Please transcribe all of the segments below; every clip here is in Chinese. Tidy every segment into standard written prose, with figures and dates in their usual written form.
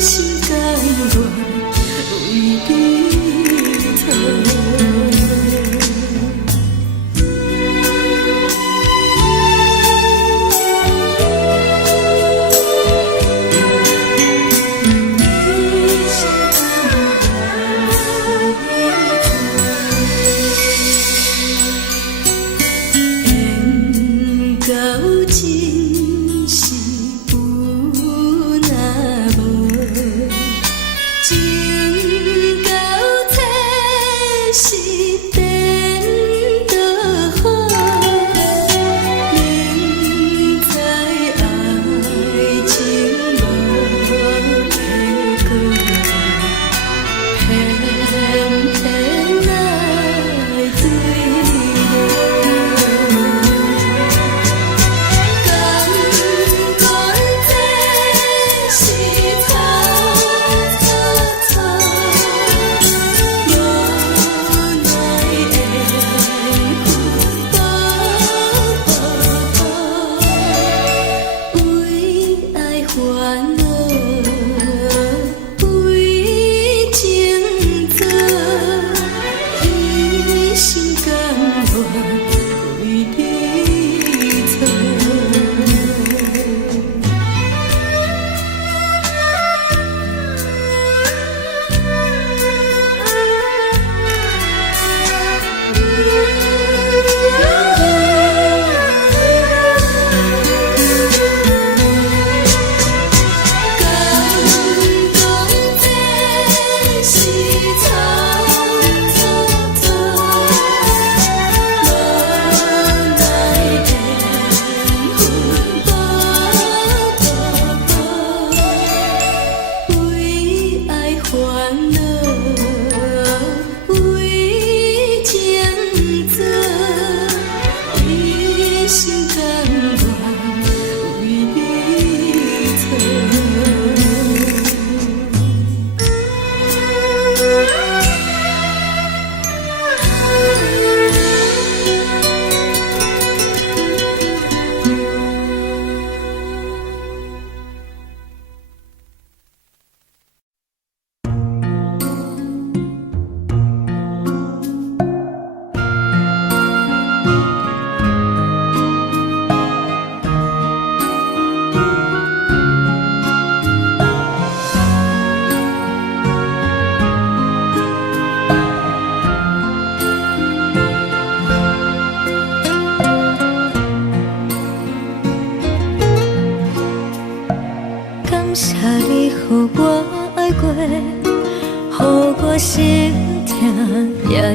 心甘愿为你疼。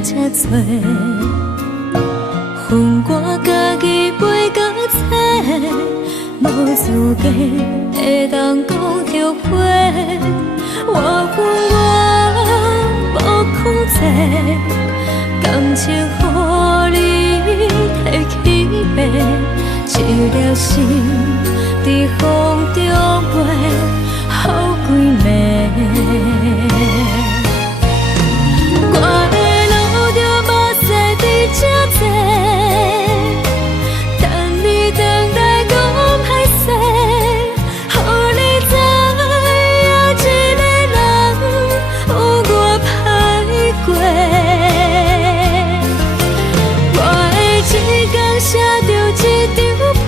这多，恨我家己袂够切，无资格会当讲后悔。我恨我无控制，感情予你摕去卖，一条心伫风中飞，好几暝。这多，等你回来讲歹势，予你知影一个人有我歹过。我的一天写着一张被，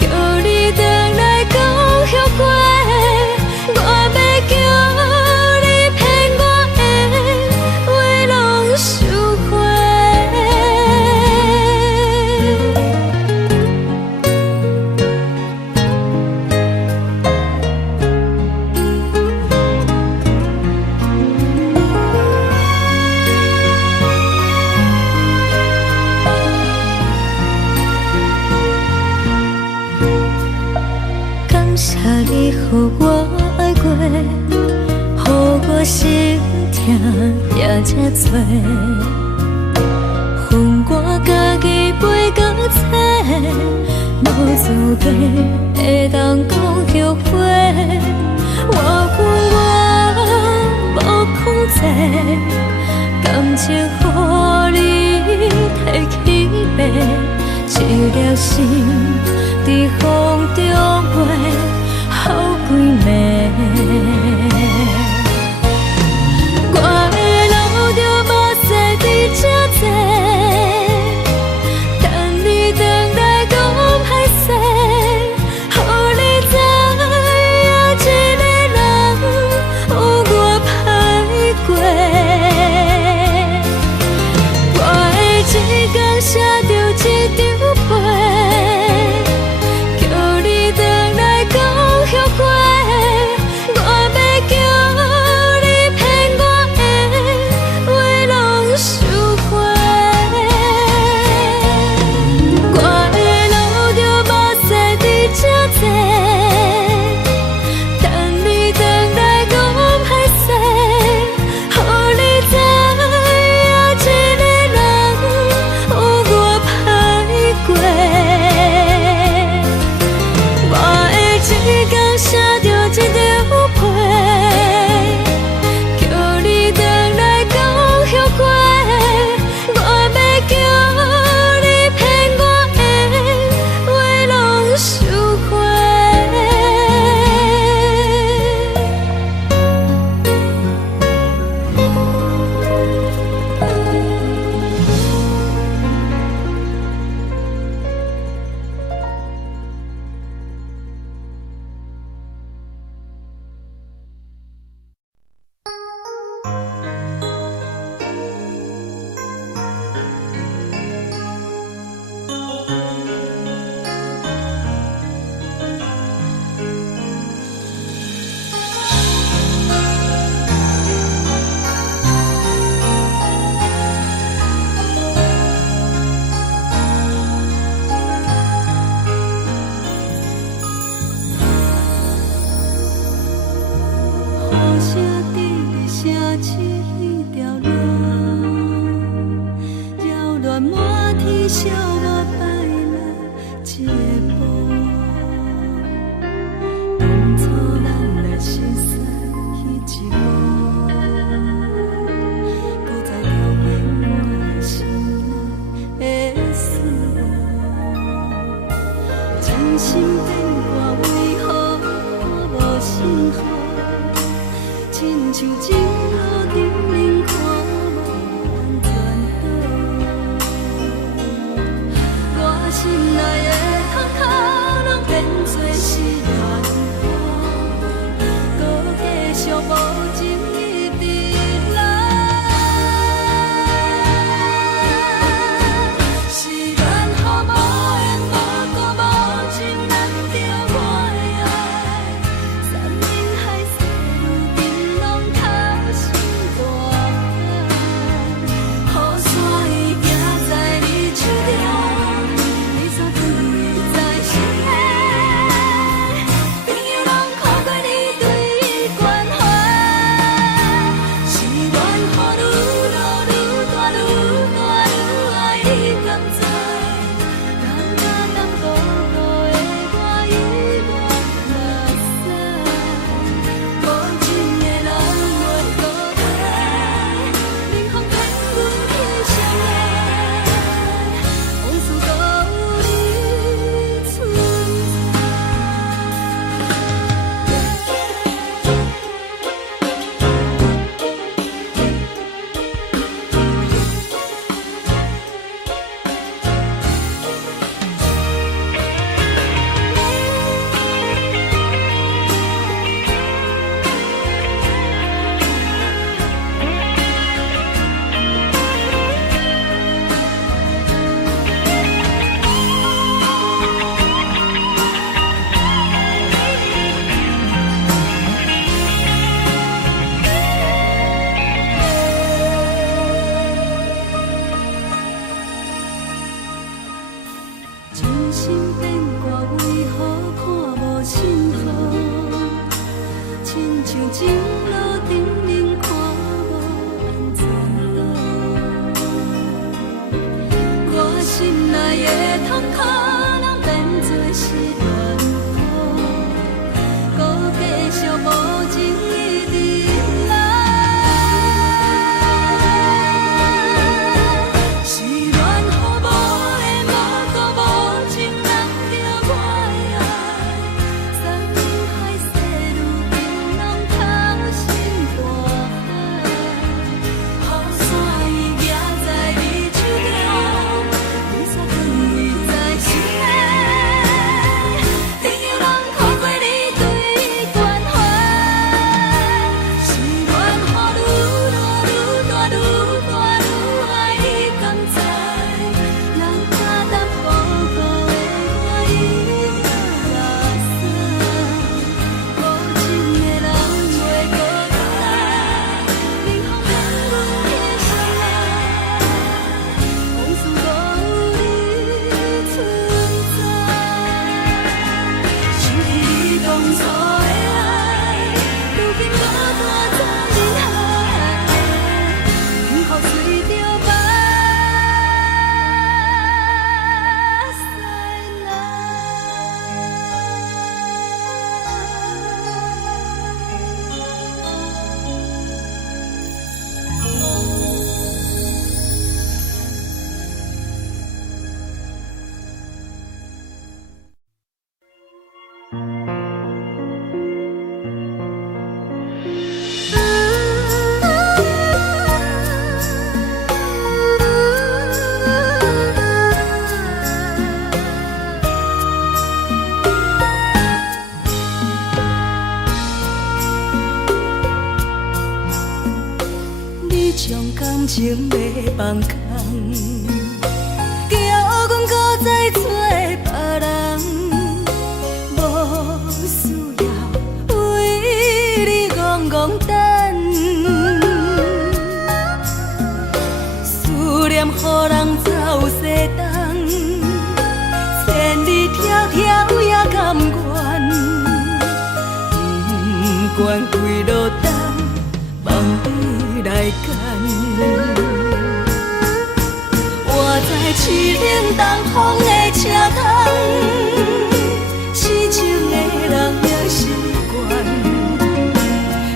叫你回来讲后悔。我要叫你骗我的话拢收回。感谢你，予我爱过，予我心痛也这多。恨我家己袂够切，无资格会当讲后悔。我恨我无控制，感情予你摕去卖，一条心伫风中飞，好几雨声滴升起迄条路，扰乱满天小我摆了一步。当初咱来相识迄一幕，搁再重现我心内的思慕。真心变卦为何看无信号？亲像情路顶面看无安全岛，我心内的坎坷拢变作是乱波，搁继续无情一直来。是缘和无缘，无故无情难着我的爱，山盟海誓如今拢透心大海。雨伞已行在你手中，你却转移在心内，朋友拢靠过你对关怀。是缘雨愈落愈大愈大愈爱你甘知，人甲淡薄薄的我遗忘目屎，无情的人袂搁来，冷风骗阮去相爱，往事搁有你存真心变卦为何看无信号？亲像情路顶面看无安全岛，我心内的坎坷拢变作是乱波，搁继续无情一直来。是缘和无缘，无故无情难着我的爱，山盟海誓如今拢透心大海。雨伞已行在你手中，你却转移在心内，朋友拢靠过你对关怀。是缘雨愈落愈大愈大愈爱你甘知，人甲淡薄薄的我遗忘目屎，无情的人袂搁来，冷风骗阮去相爱，往事搁有你存在。想起你当初的爱，如今孤单在人海，幸福随着目屎你将感情卖放空，叫阮搁再找别人，无需要为你戆戆等。思念予人走西东，千里迢迢也甘愿。管几落冬，梦伊来牵。我在市冷东风的车窗，痴情的人也习惯，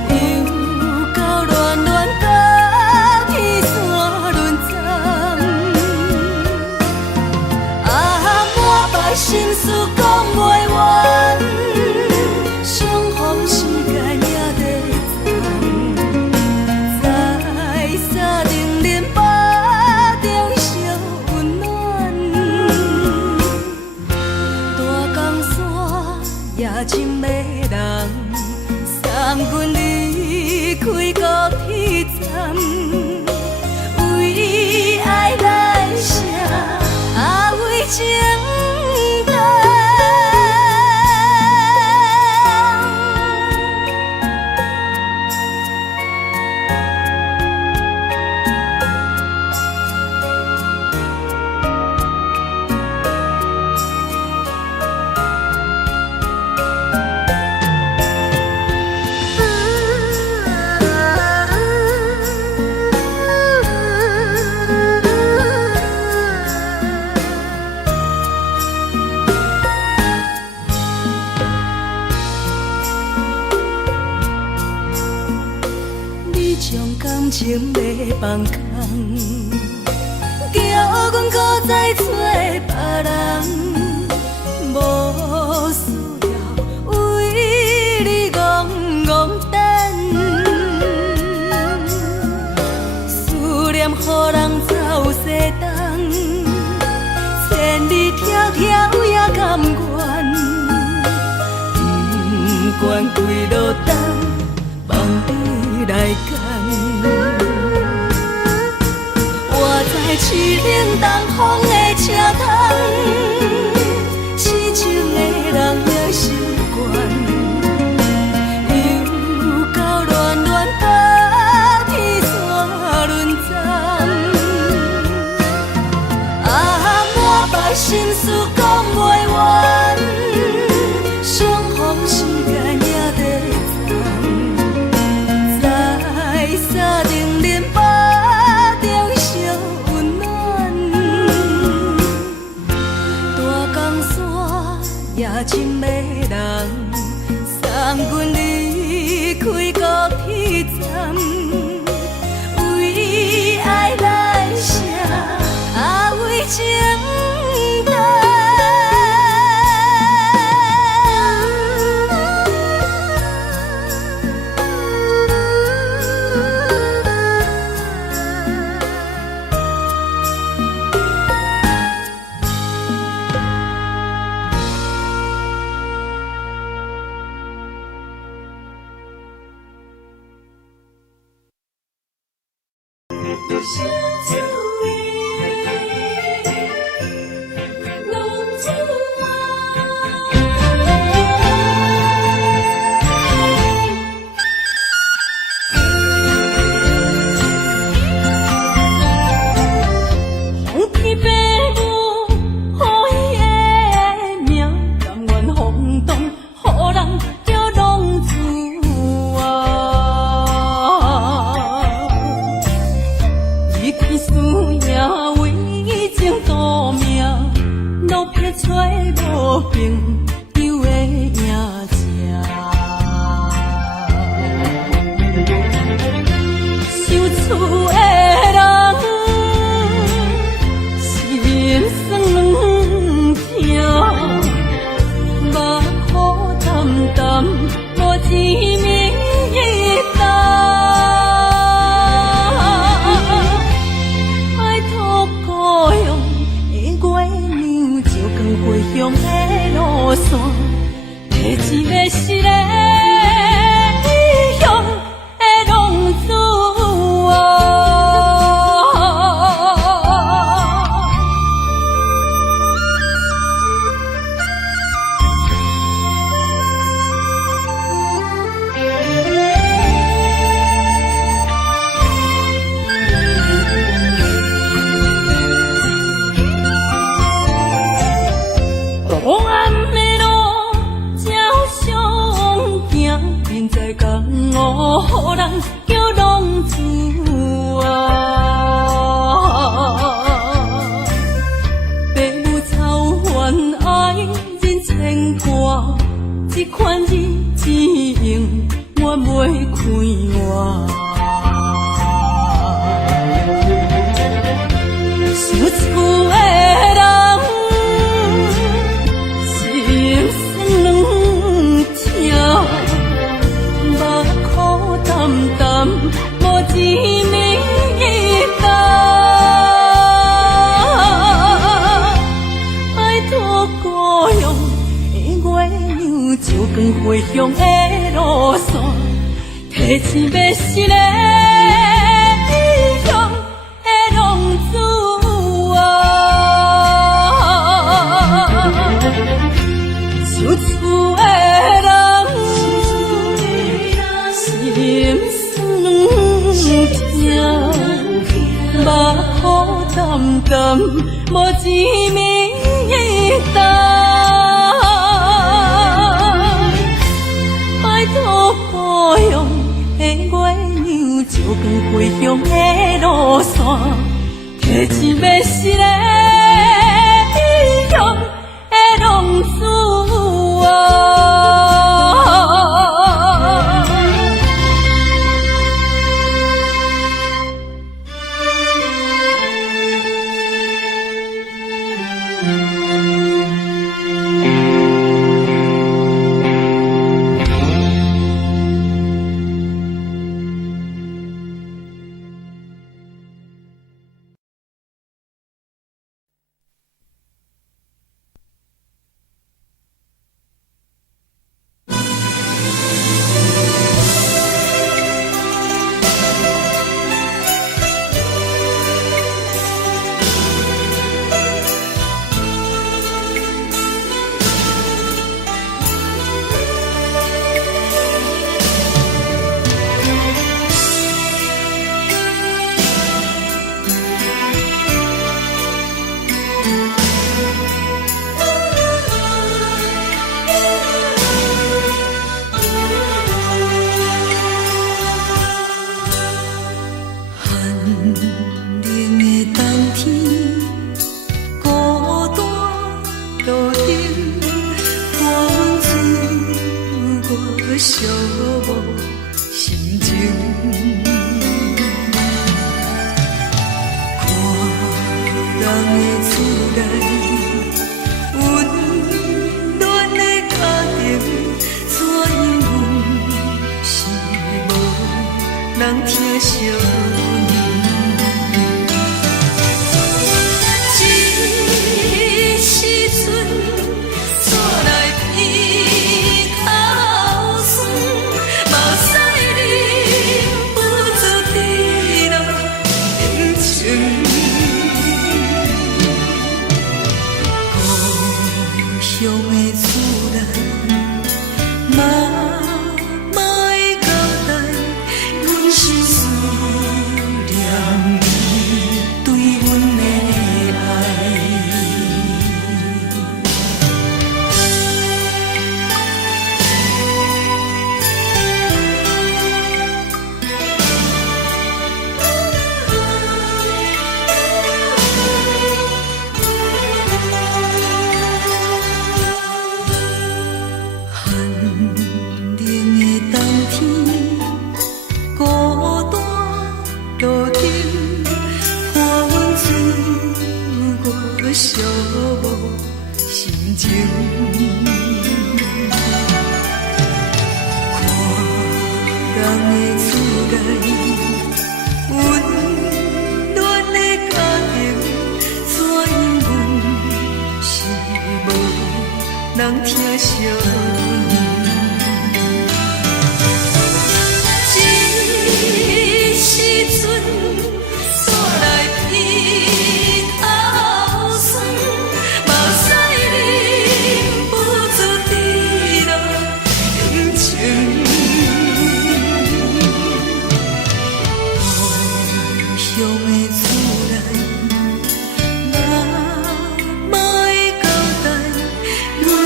又到恋恋甲天山轮站。啊，满腹心事讲袂完，相逢时间也在站，在山顶林巴中烧温暖。大江山夜深的人，送阮离开高铁站，为爱来写，为情等。感情要放空，叫阮搁再找别人，无需要为你戆戆等。思念予人走西东，千里迢迢也甘愿，不管几落冬，梦伊来牵。我在市冷东风的车窗，痴情的人也习惯，又到恋恋甲天山轮站。啊，满腹心事讲袂完，相逢时间也在在山顶林巴中烧温暖。大江山夜深的人，送阮离开高铁站，为爱来写，为情等。离开在江湖，予人叫浪子啊！父母操怨爱人牵挂，这款日子用我袂开换。想厝的人，心酸软痛，目眶淡淡，无一面红。拜托故乡的月亮，照光回乡的路线，提醒要是个异乡的浪子。想厝的人，心酸痛，目眶淡淡，无一面红。拜托故乡的月亮，照光回乡的路线，提醒要是个异乡的浪子啊！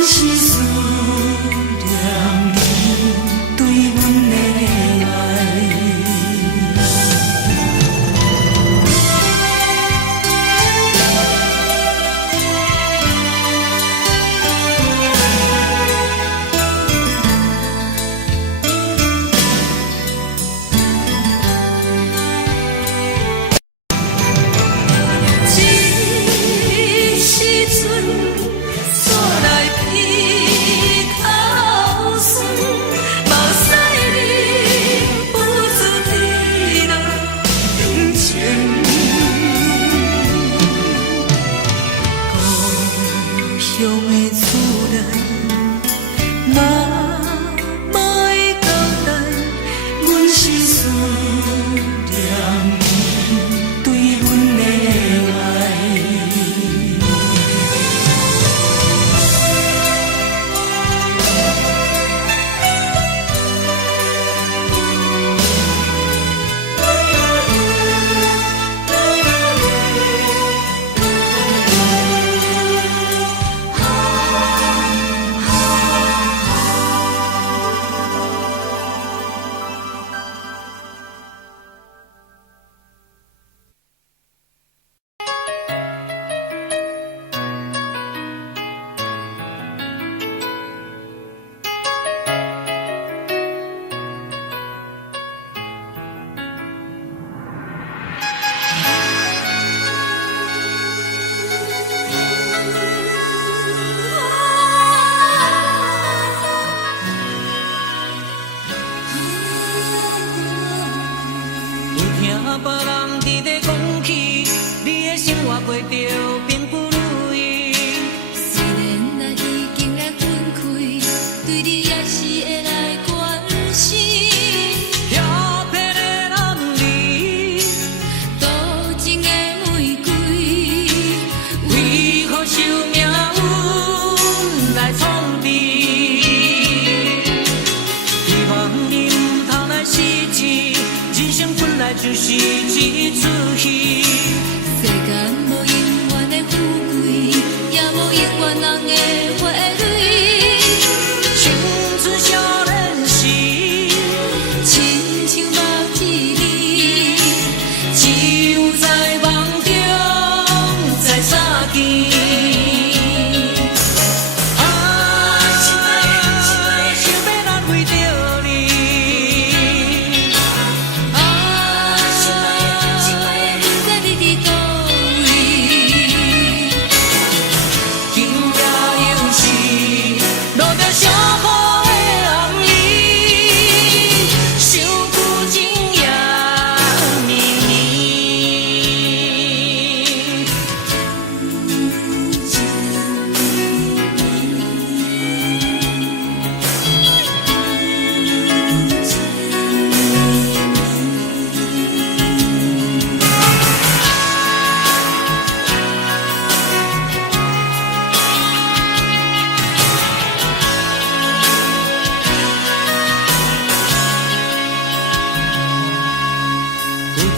是思别人伫咧讲起，你的生活过着并不如意。虽然咱已经来分开，对你也是会来关心。遐撇的男儿，多情的玫瑰，为何受命运来创治？希望你唔通来失志，人生本来就是一出戏。世间无永远的富贵，也无永远人的花蕊。青春少年时，亲像目一日，只有在梦中在相见。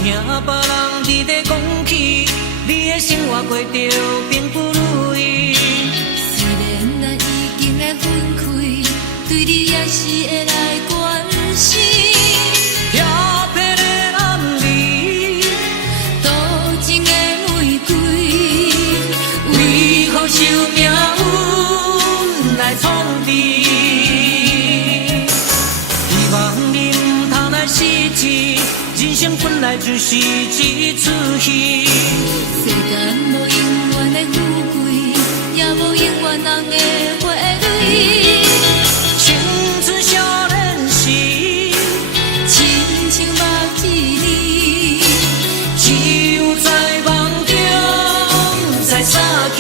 听别人伫咧讲起，你的生活过着并不如意。虽然咱已经来分开，对你也是会来关心。遐撇的男儿，多情的玫瑰，为何受命运来创治？希望你唔通来失志。人生本来就是一出戏，世间无永远的富贵，也无永远人的花蕊。青春少年时，亲像目一日，只有在梦中在相见。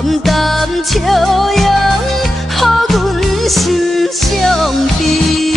淡淡笑容，予阮心伤悲。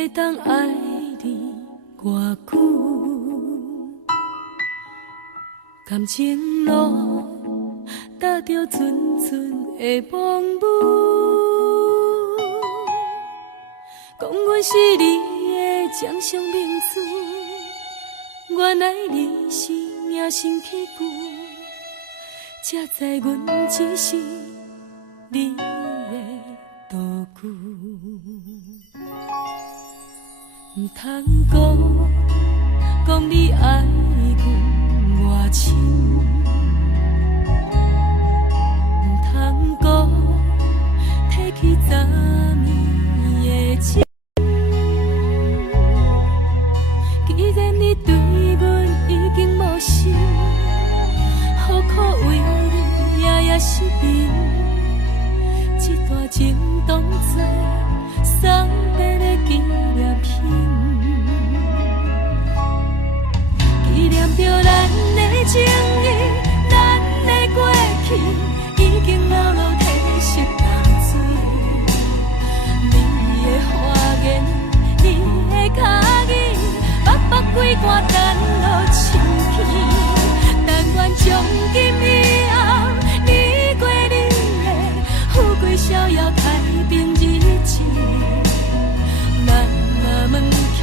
会当爱你偌久？感情路踏着阵阵的风雨，讲阮是你的掌上明珠，原来你是命生起句，才知阮只是你的道具。唔通讲你爱阮偌深，唔通讲提起昨暝的情。既然你对阮已经无心，何苦为你夜夜失眠？这段情当作送别的纪念品，纪念着咱的情谊，咱的过去已经牢牢褪色淡水。你的花言，你的脚语，目目几挂等落深去，但愿从今以后，你过你的富贵逍遥太平日子。咱若问起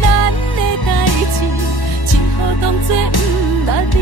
咱的代志，只好当作不捌你。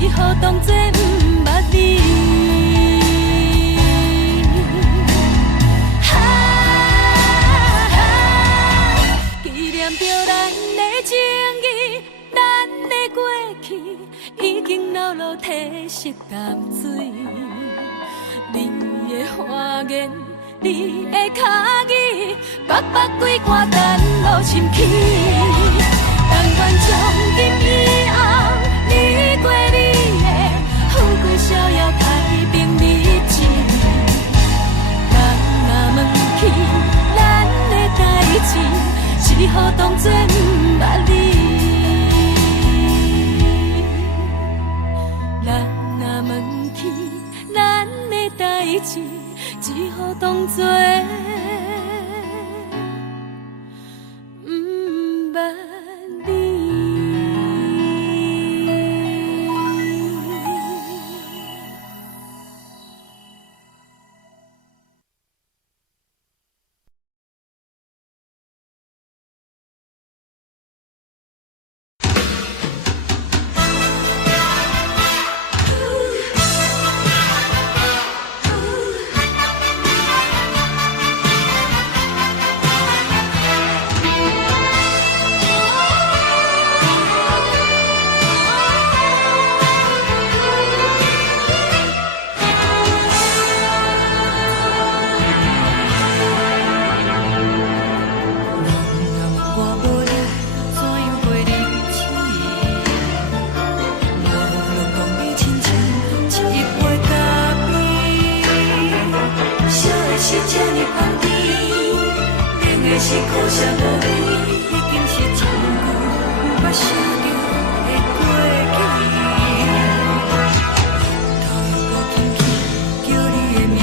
只好当作不捌你。纪念着咱的情谊，咱的过去已经牢牢褪色淡水。你的花言，你的脚语，目目几挂等落深起。但愿从今以后，你过你的富贵逍遥太平日子。咱若问起咱的代志，只好当作不捌你。咱若问起咱的代志，只好当作是这呢香甜，冷的是苦涩无味，已经是一句有捌想着的过去。头又搁轻轻叫你的名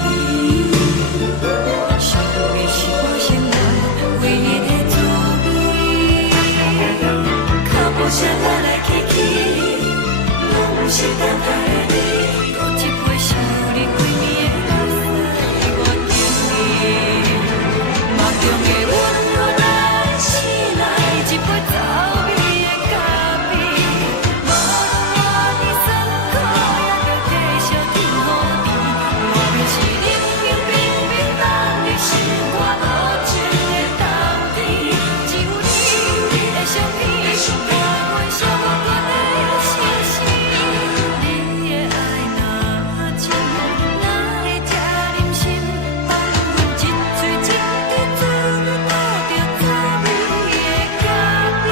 字，想的是我生来唯一的滋味。脚步声来来去去，拢是等待的你。搁一杯想你几暝的目屎，我敬你。梦中的温柔来醒来，一杯走味的咖啡。无论我的酸苦，也着继续甜乎甜。我就是冷冷冰冰放你心肝无情的冬天，只有你的相片，我想我搁在心事。你的爱若真，哪会这忍心放阮一嘴一滴珠，倒着滋味的咖啡。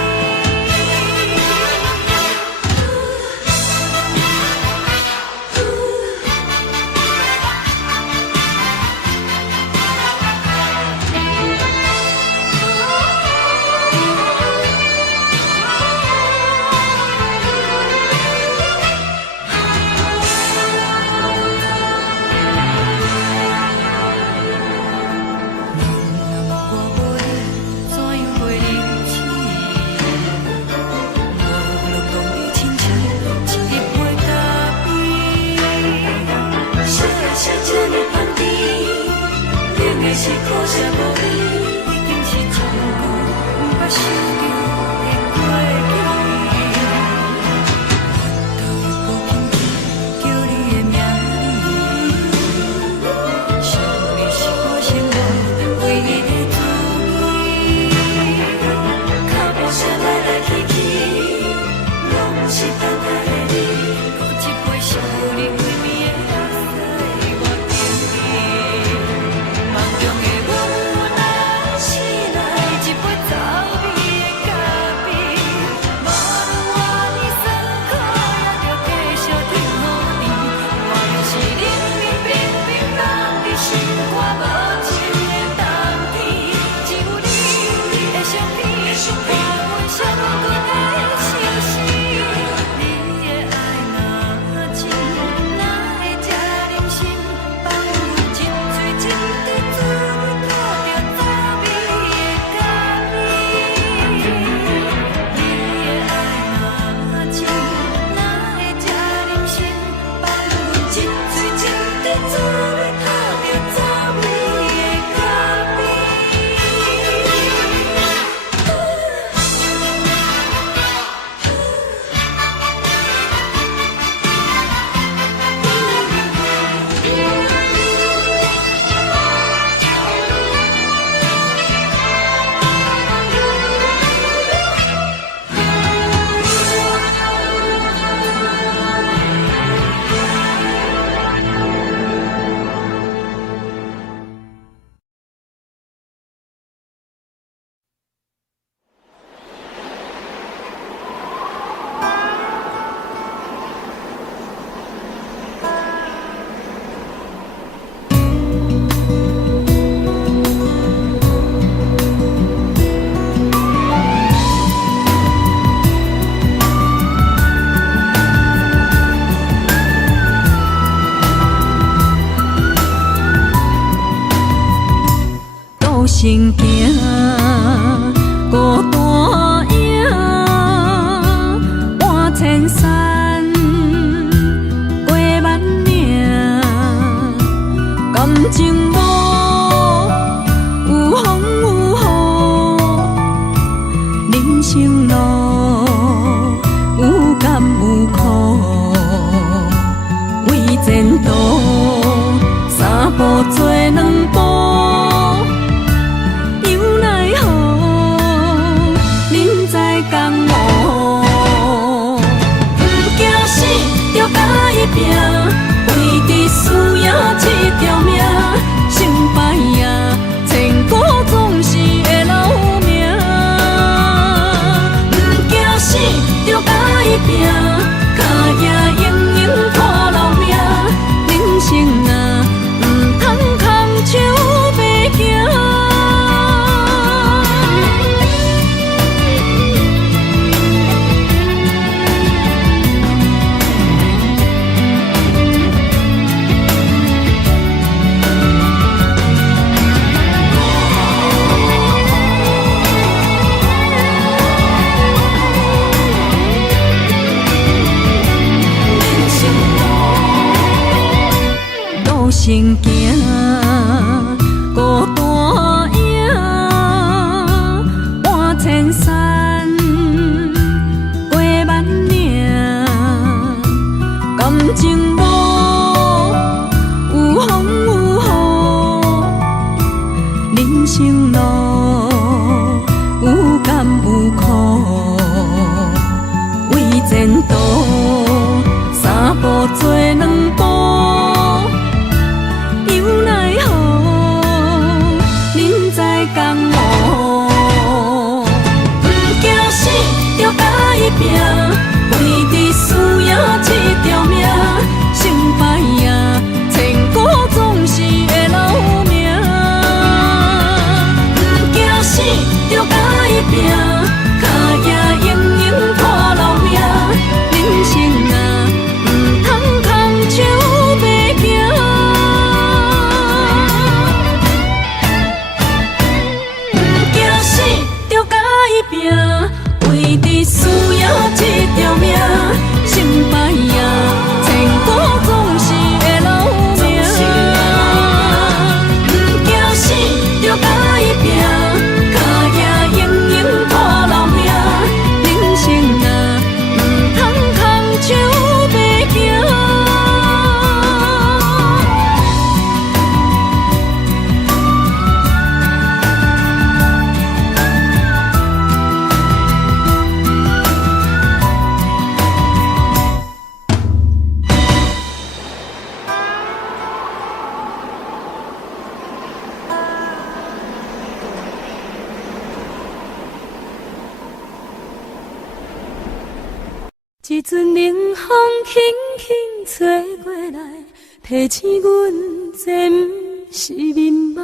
是苦涩无味，已经是一句有捌想着的过去。头又搁轻轻叫你的名字，想你是我生来唯一的滋味。脚步声来来去去，拢是等待的你。搁一杯想你几暝的目屎，我敬你。梦中的温柔来醒来，一杯走味的咖啡。无论我的酸苦，也着继续甜乎甜。我就是冷冷冰冰放你心肝无情的冬天，只有你的相片，我想我搁在心事。你的爱若真，哪会这忍心放阮一嘴一滴珠，倒着滋味的咖啡。你的爱若真，哪会这忍心放阮一嘴一滴珠，倒着滋味的咖啡。孤身行，孤单影，半千山，过万岭，感情路有风有雨，人生路有甘有苦，为前途三步做两步。拼，为伫输赢这条命，成败也千古总是会留名。不惊死，着甲伊拼，脚也硬硬拖老命。人生啊，唔通空一成行，孤单影，半千山，过万岭，感情路有风有雨，人生路有甘有苦，为前途三步做两步。为伫需要这条命，成败赢，千古总是会留名。不惊死，着甲伊拼，脚也用用拖老命。人生啊，唔通空手白行。不惊死，着甲伊拼，为伫需要这条命，成败赢，千古总是会留名。不惊死，着甲伊拼，脚也用用拖老命。人生啊，唔通空手白行。一阵冷风轻轻吹过来，提醒阮这不是眠梦。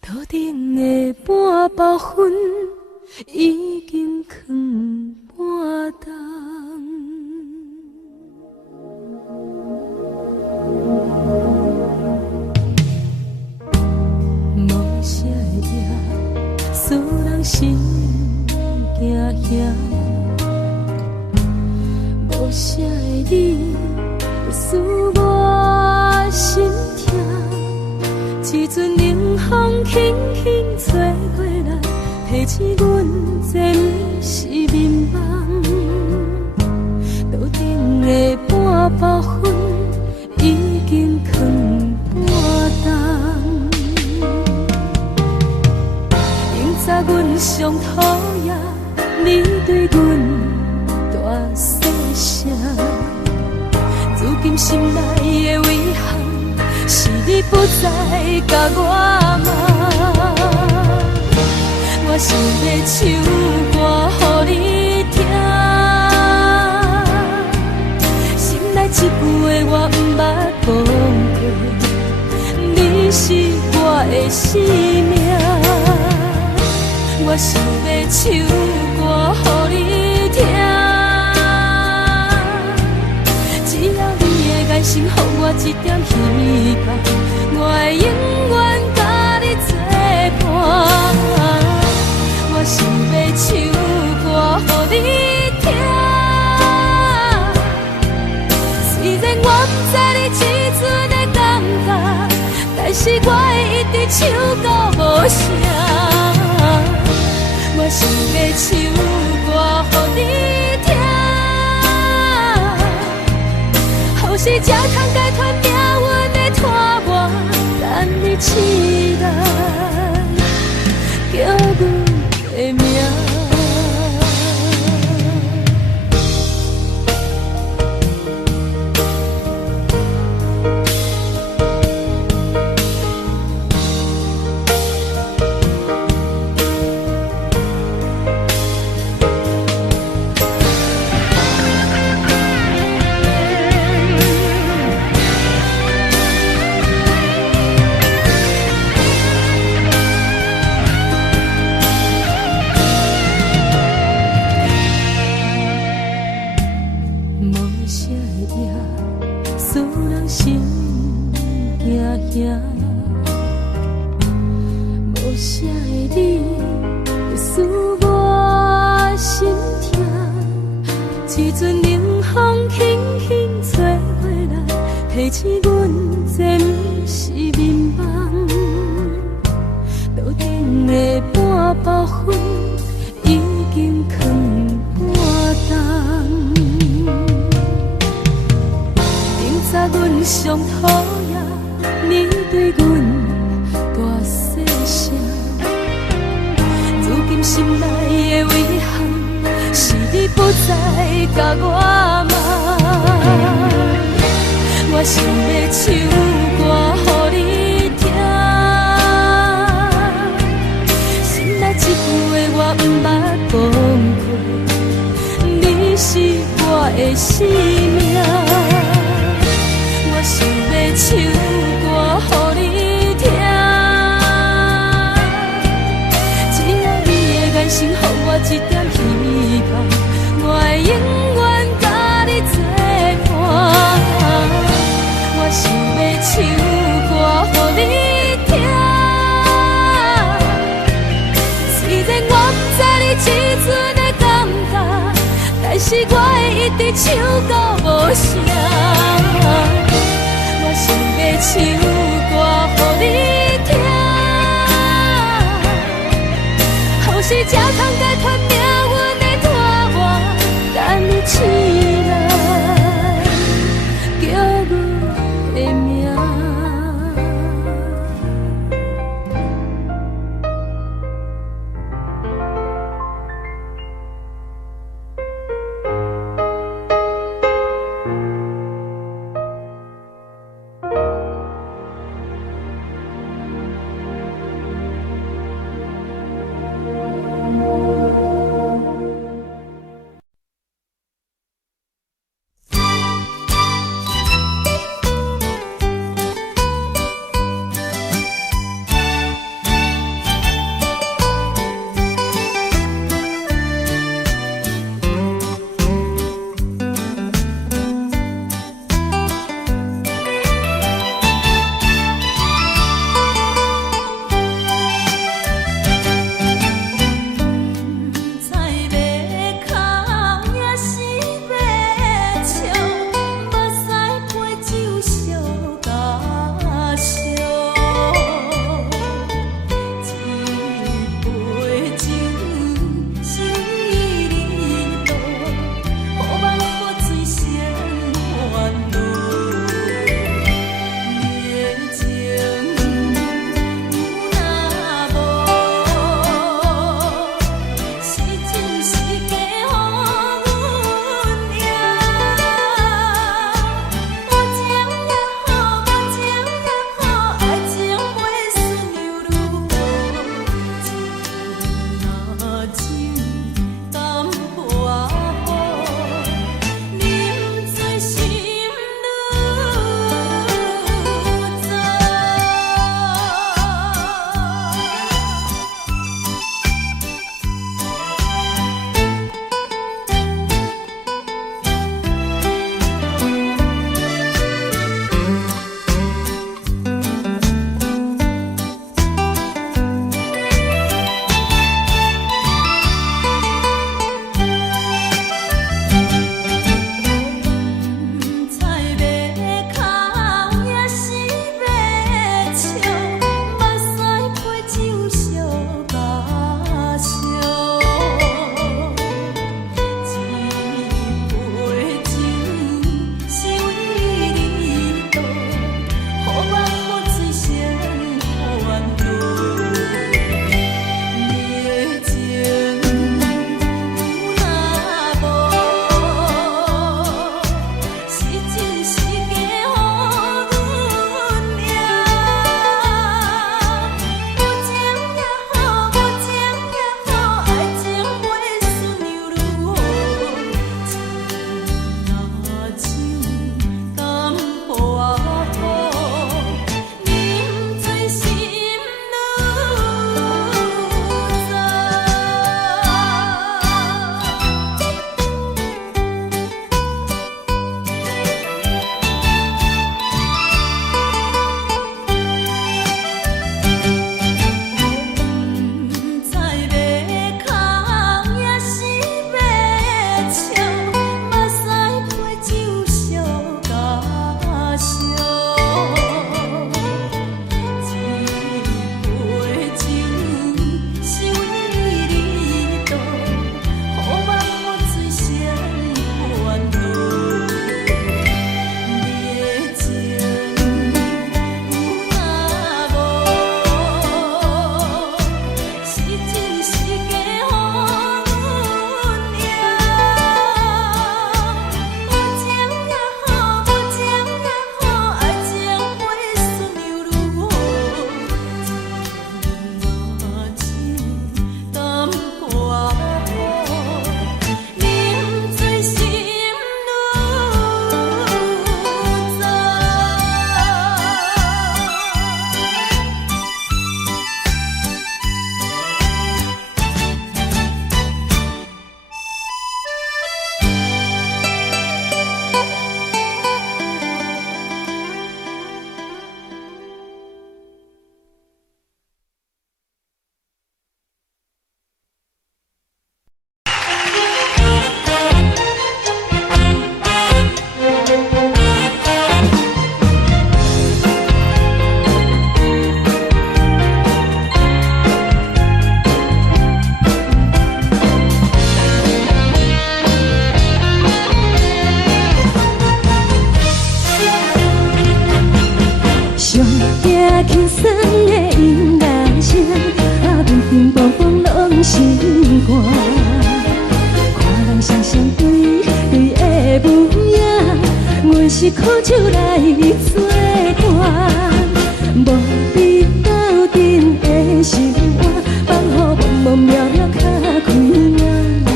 头顶的半包云已经藏半冬。无啥会夜，使人心惊惊。无啥的你，使我心痛。一阵冷风轻轻吹过来，提醒阮这不是眠梦。头顶的半包云已经藏半冬。明早阮上讨厌，你对阮大细声，如今心内的遗憾，是你不再甲我骂。我想要唱歌予你听，心内一句话我不捌讲过，你是我的生命。我想要唱歌予你听。爱心予我一点希望，我会永远甲你作伴。我想要唱歌予你听，虽然我不知你这阵的感觉，但是我会一直唱到无声。我想要唱歌予你听。是才通解脱命运的拖磨，等你起来叫阮的名。无啥的你，会使我心痛。一阵冷风轻轻吹过来，提醒阮这不是眠梦，桌顶的半包烟已经藏半冬。顶早阮上讨厌你对阮大细声，如今心内的遗憾是你不再甲我问。我想要唱歌予你听，心内一句话我不捌讲过，你是我的生命。我想要唱歌予你听，只要你的眼神给我一点希望，我会永远甲你作伴。我想要唱歌予你听，虽然我不知你这阵的感觉，但是我会一直唱到无声。我想要唱歌予你听，后世才通解脱命运的拖磨，等你醒来叫阮的名。是苦酒来作伴，无你斗阵的生活，放予茫茫渺渺较快活。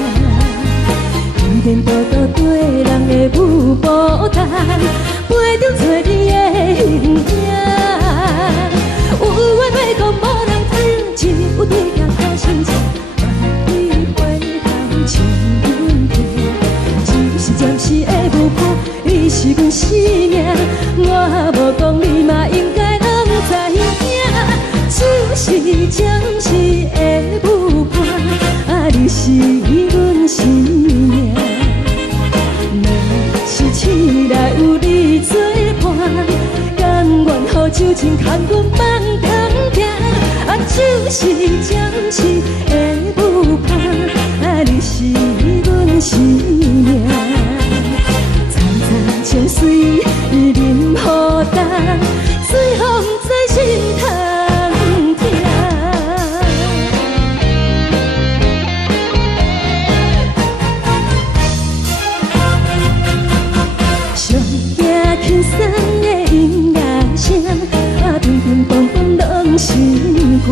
颠颠倒倒对人的舞步弹，陪着找你的形影。有话要讲无人听，只有对镜头心情，万里回头像阮听。只是暂时的舞伴，你是阮生命，我无讲你嘛应该拢知影。就是暂时的舞伴，你是阮生命。若是醒来有你作伴，甘愿予酒精牵阮放长行。就是暂时的舞伴，你是阮生命。层层情水任何等，随风在心头听。上惊轻松的音乐声，乒乒乓乓拢心肝。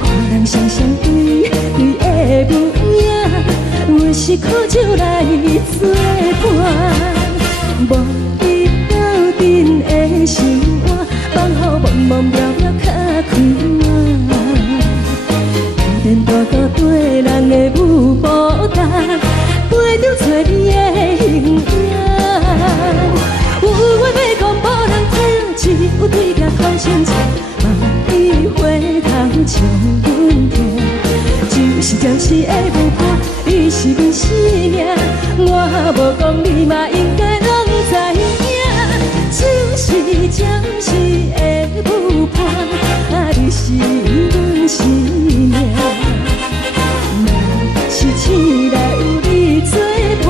看人双双对对的模样，我是苦酒来作伴。无你斗阵的生活，放予茫茫渺渺较快活。颠颠倒倒对人的舞步弹，陪着找你的形影。有话要讲无人听，只有对镜看心情，望你回头像阮听。就是暂时的舞伴，你是阮生命，我无讲你嘛应该拢知影。就是暂时的舞伴，你是阮生命。若是醒来有你作伴，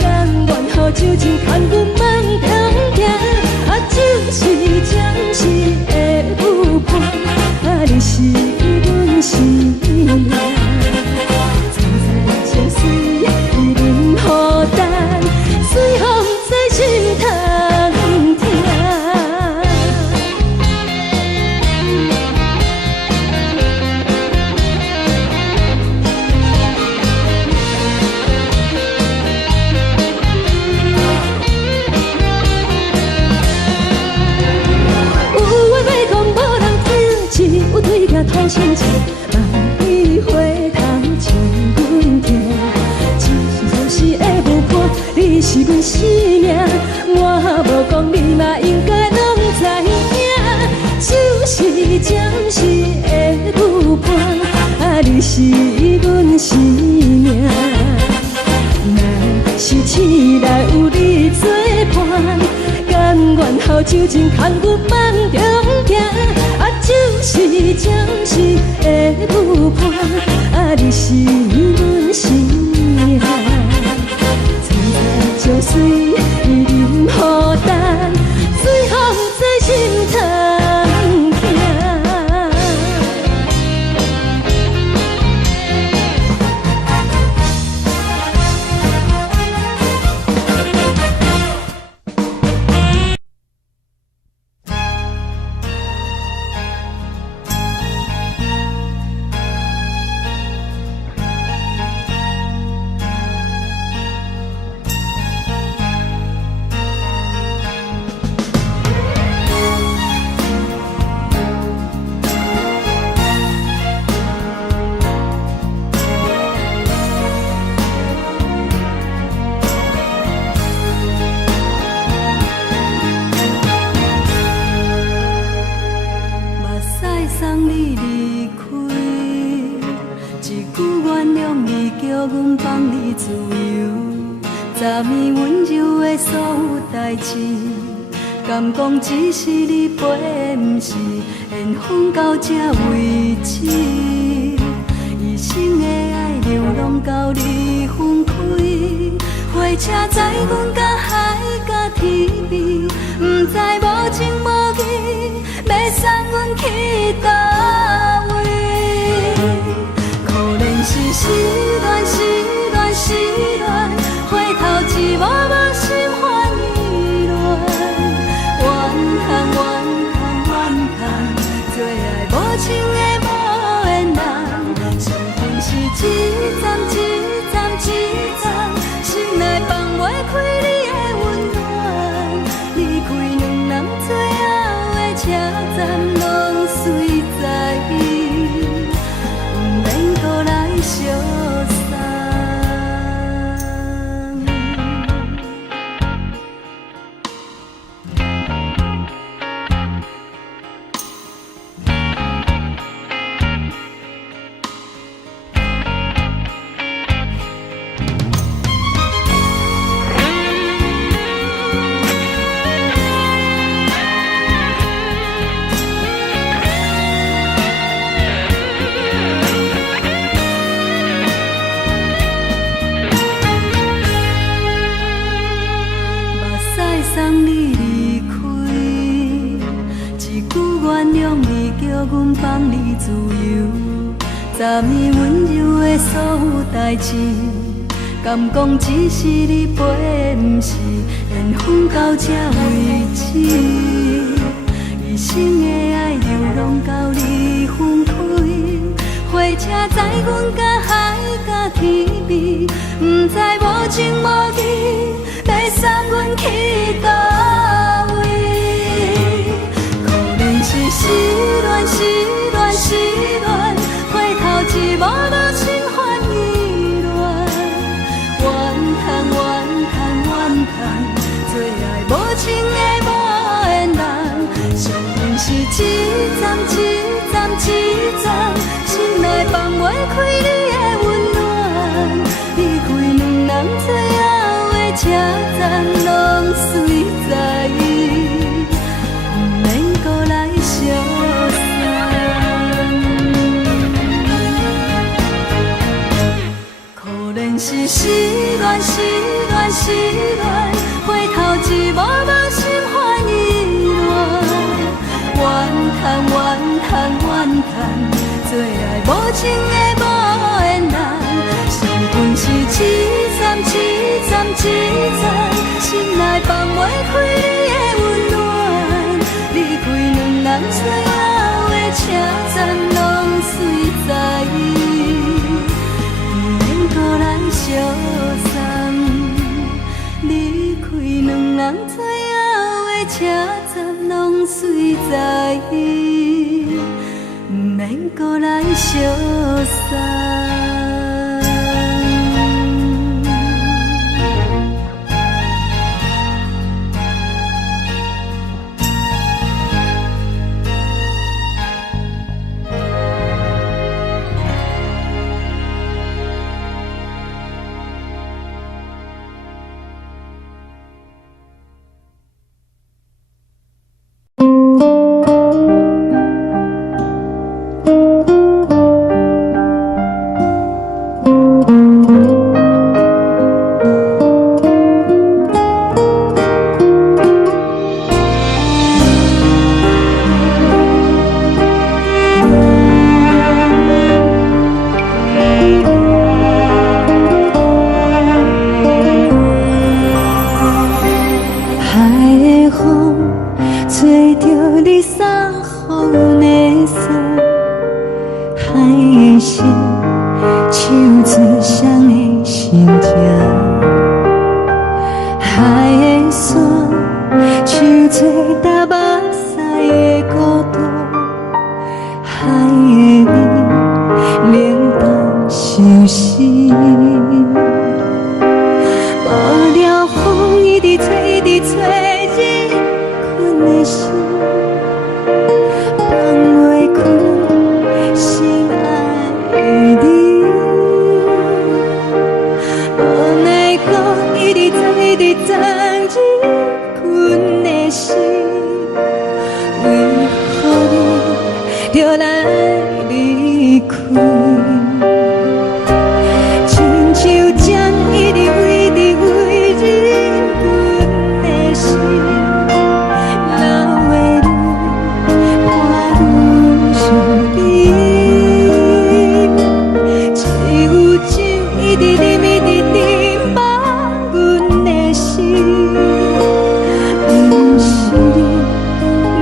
甘愿予酒精牵阮放长行。就是暂时的舞伴，你是阮生命。层层情水任何等，随风在心头听。讨心情，望你回头像阮听。就是暂时的舞伴，你是阮生命，我无讲你嘛应该拢知影。就是暂时的舞伴，你是阮生命。若是醒来有你作伴，甘愿予酒精牵阮放长行。就是暂时的舞伴，你是阮生命。层层情水任何等，随风在心头听。敢讲只是你陪，不是缘分到这为止。一生的爱流浪到你分开，火车载阮甲海甲天边，不知无情无义，要送阮去倒位？可能是失恋，失恋，失恋，回头一幕幕心烦。送你离开，一句原谅你叫阮放你自由。10年温柔的所有代志，敢讲只是你陪，不是缘分到这为止。一生的爱流浪到你分开，火车载阮甲海甲天边，不知无情无义，要送阮去倒位？可能是失恋，失恋，失恋，回头一幕幕心烦意乱，怨叹，怨叹，怨叹，最爱无情的无缘人，上恨是一站一站一站，心内放袂开你的温暖，离开两人最后的车站，拢随在，不免搁来相送。可能是失恋，失恋，失恋，回头一幕幕心烦意乱，怨叹，怨叹，怨叹，最爱无情的无缘人，伤痕是一站一站一站，心内放袂开你的温暖，离开两人最后的车站，拢随在，不免搁来相送，离开两人最后的车站，拢随在，不免搁来相送。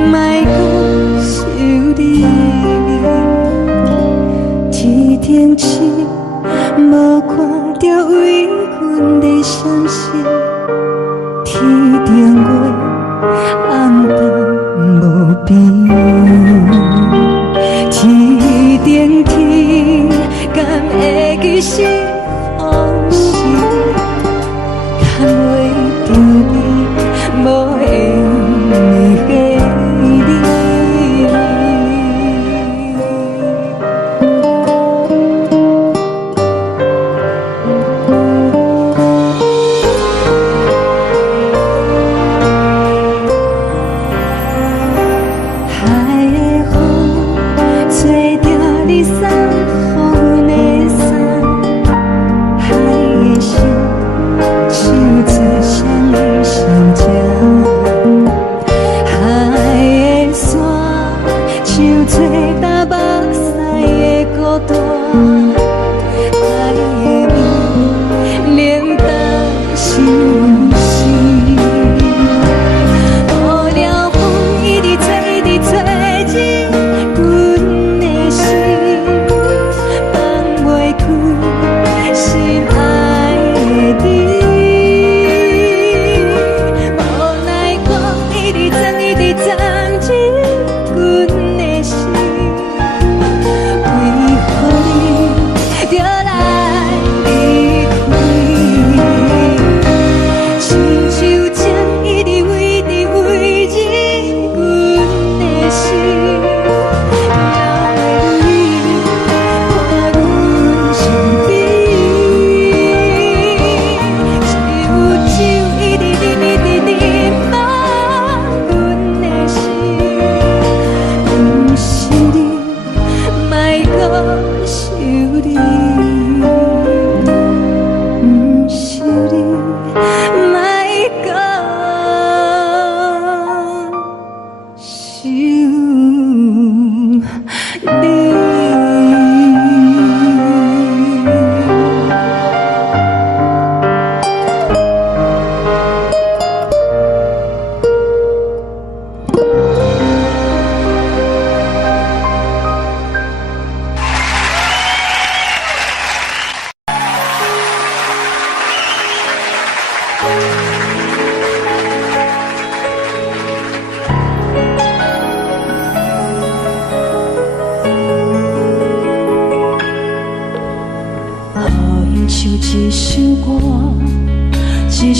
莫讲想你，天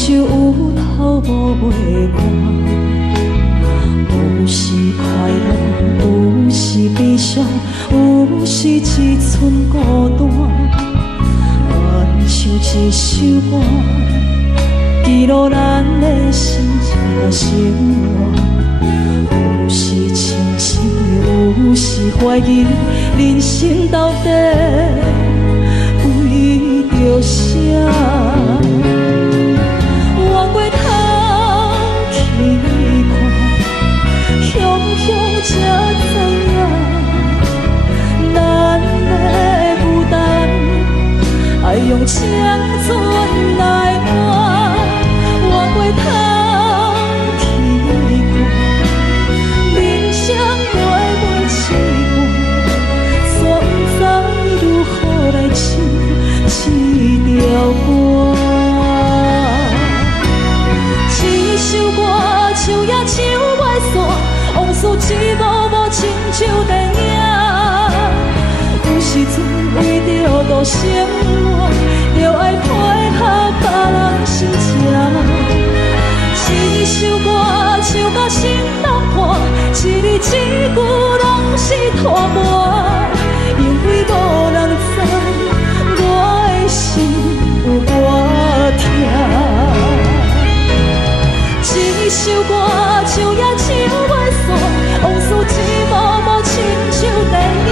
手有头无尾干，有时快乐，有时悲伤，有时一寸孤单。唱一首歌，记录咱的心情生活。有时清醒，有时怀疑，人生到底为着啥？我过头去看，雄雄才知影，咱的负担爱用青春来换。我过头去看，人生月月试过，煞不知如何来唱这条歌。一首歌唱也唱袂煞，往事一幕幕亲像电影。有时阵为着度生活，就爱配合别人心情。一首歌唱到心拢破，一字一句拢是拖磨。因为无人知我的心有多痛。一首歌唱也唱袂煞，往事一幕幕亲像电影。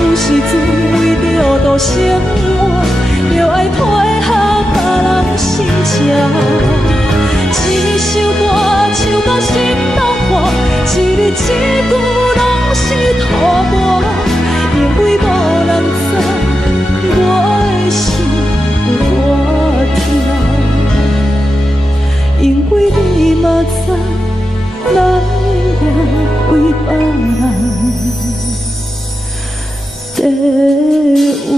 有时阵为着度生活，就爱配合别人心情。一首歌唱到心拢破，一字一句拢是拖磨。因为无人知我的心有多痛，因为你嘛知，咱永远为别人在活。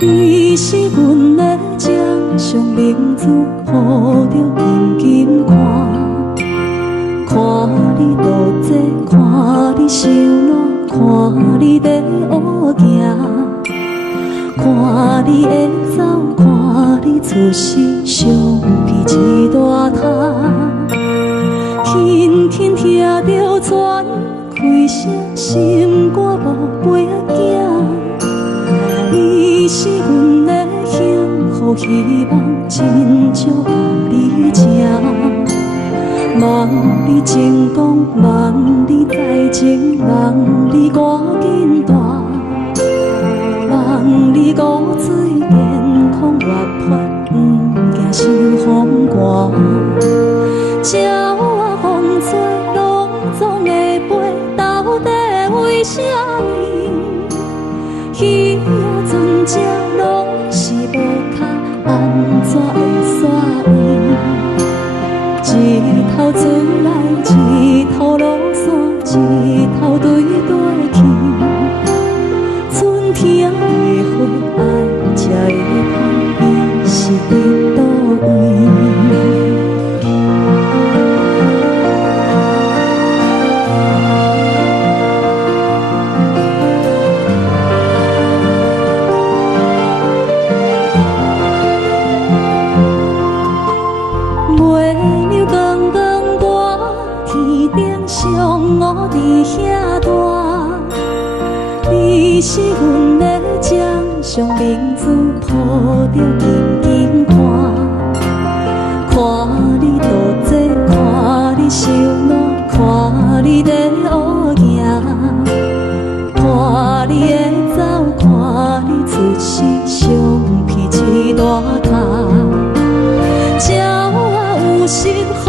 你是阮的掌上明珠，抱着紧紧看，看你渡这，看你受难，看你在乌行，看你会走，看你出世，伤悲一大摊，轻轻听着船开声，心肝无飞仔行。你是阮的幸福希望，真少你情。望你成功，望你再情，望你赶紧大，望你骨髓健康活泼，不惊受风寒。鸟仔风吹，拢总会飞，到底为什么？鱼仔船只拢是无脚，安怎会煞伊？一头船来，一头落山，一头对对去。春天的花爱才会香，伊是伫倒位？我伫遐大，你是阮的掌上明珠，抱着紧紧看，看你渡这，看你受难，看你在乌行，看你会热炭。鸟啊有心，风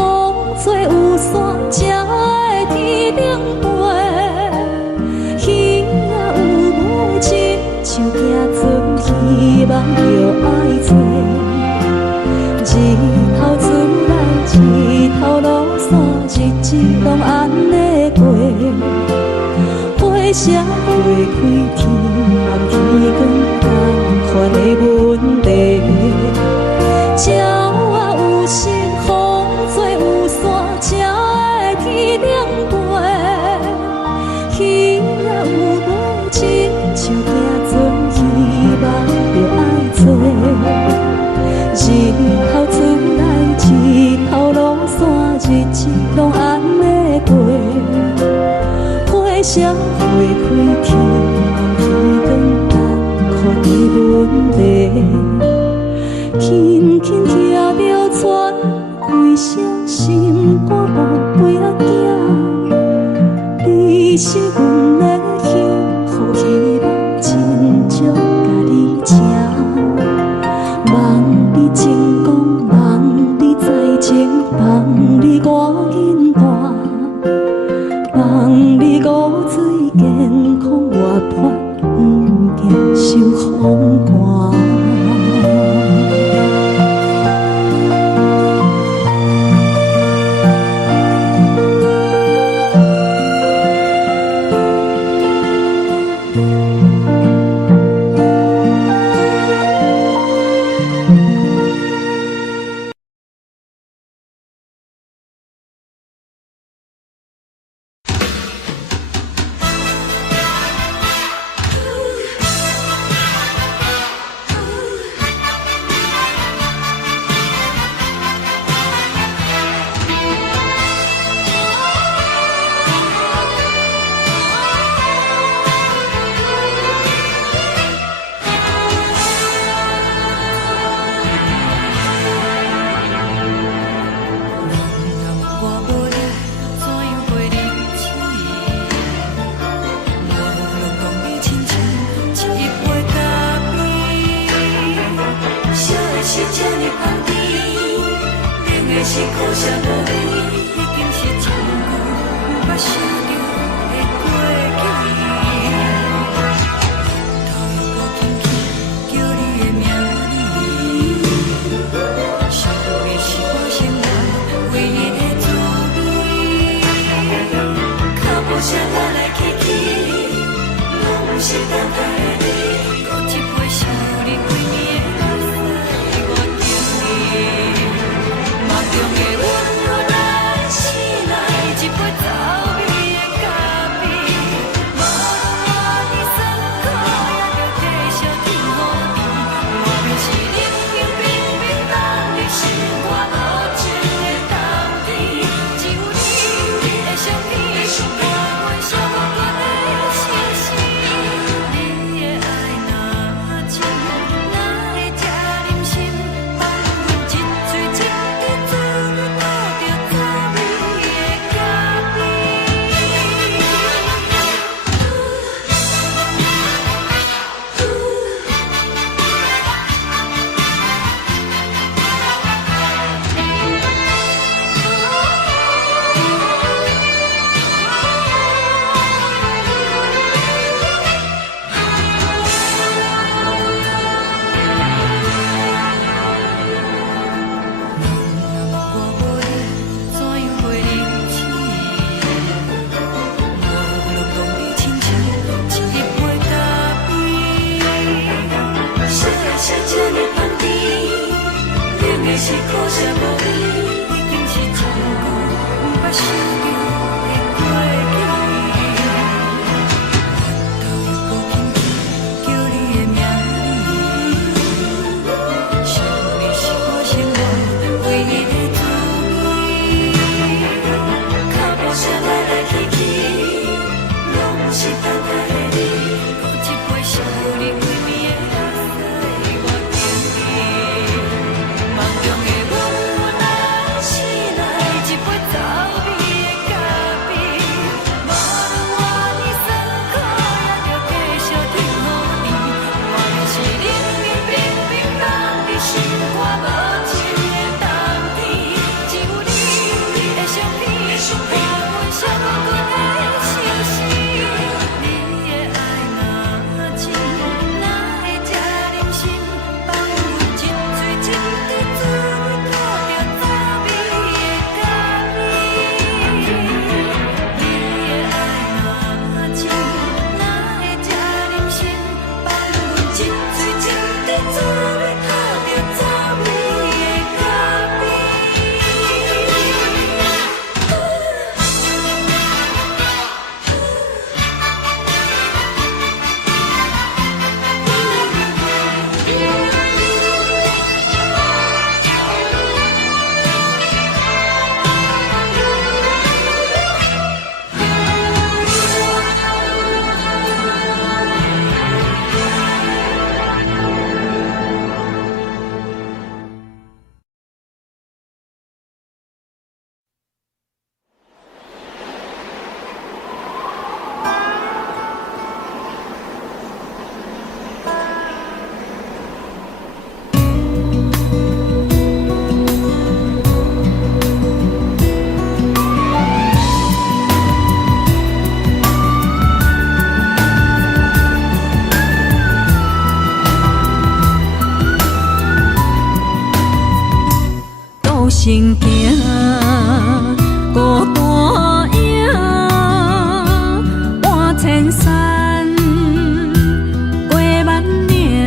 做有伞，才会天顶飞。鱼啊有母亲，像行船，希望着爱做。日头出来，日头落山，日子拢安尼过。社会开天暗天光，同款的问题。鸟啊有心，风做有伞，才会天顶飞。鱼啊有母亲，像行船，希望着爱做。日头出来，日头落山，日子拢安尼过。社会开天暗天光，同款的问题。轻轻骑着船，归乡心肝无陪仔行。你是阮的幸福希望，亲像家己请。望你成功，望你在前，望你赶紧大。望你骨髓健康活泼，不惊受风寒。梦中的阮。行孤单影，换千山，过万岭，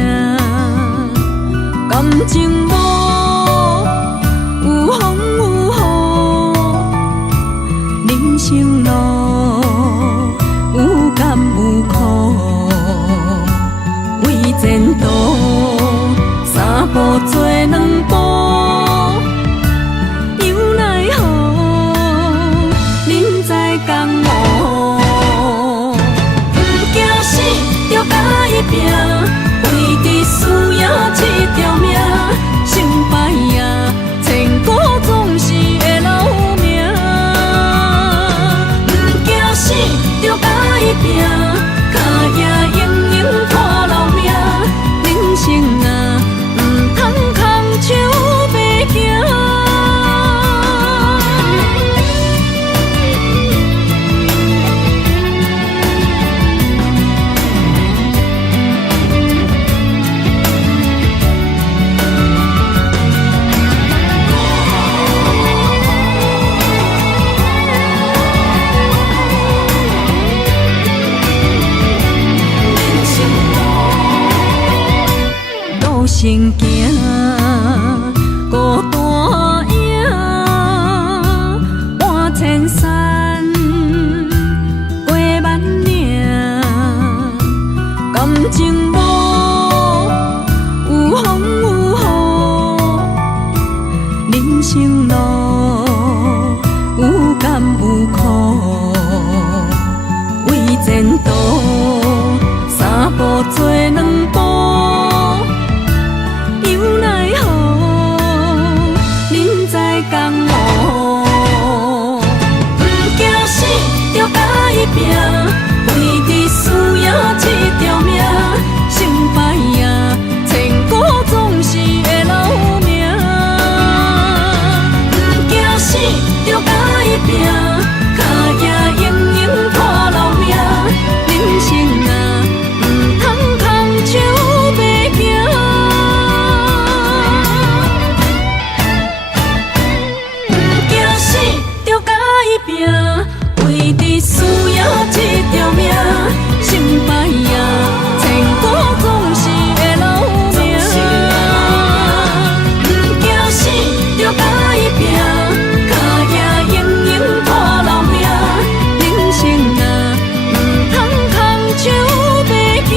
感情路有风有雨，人生路有甘有苦，为前途三步做两步。拼，为伫输赢这条命，成败赢，千古总是会留名。不惊死，着甲伊拼，脚也用用拖老命。人生啊，唔通空手白行。行孤单影，换千山，过万岭，感情路有风有雨，人生路有甘有苦，为前途三步做两步。拼，为伫输赢这条命，成败赢，千古总是会留名。不惊死，着甲伊拼，脚也用用拖老命。人生啊，唔通空手白行。不惊死，着甲伊拼，为伫输赢这条命，成败赢，千古总是会留名。不惊死，着甲伊拼，脚也用用拖老命。人生啊，唔通空手白行。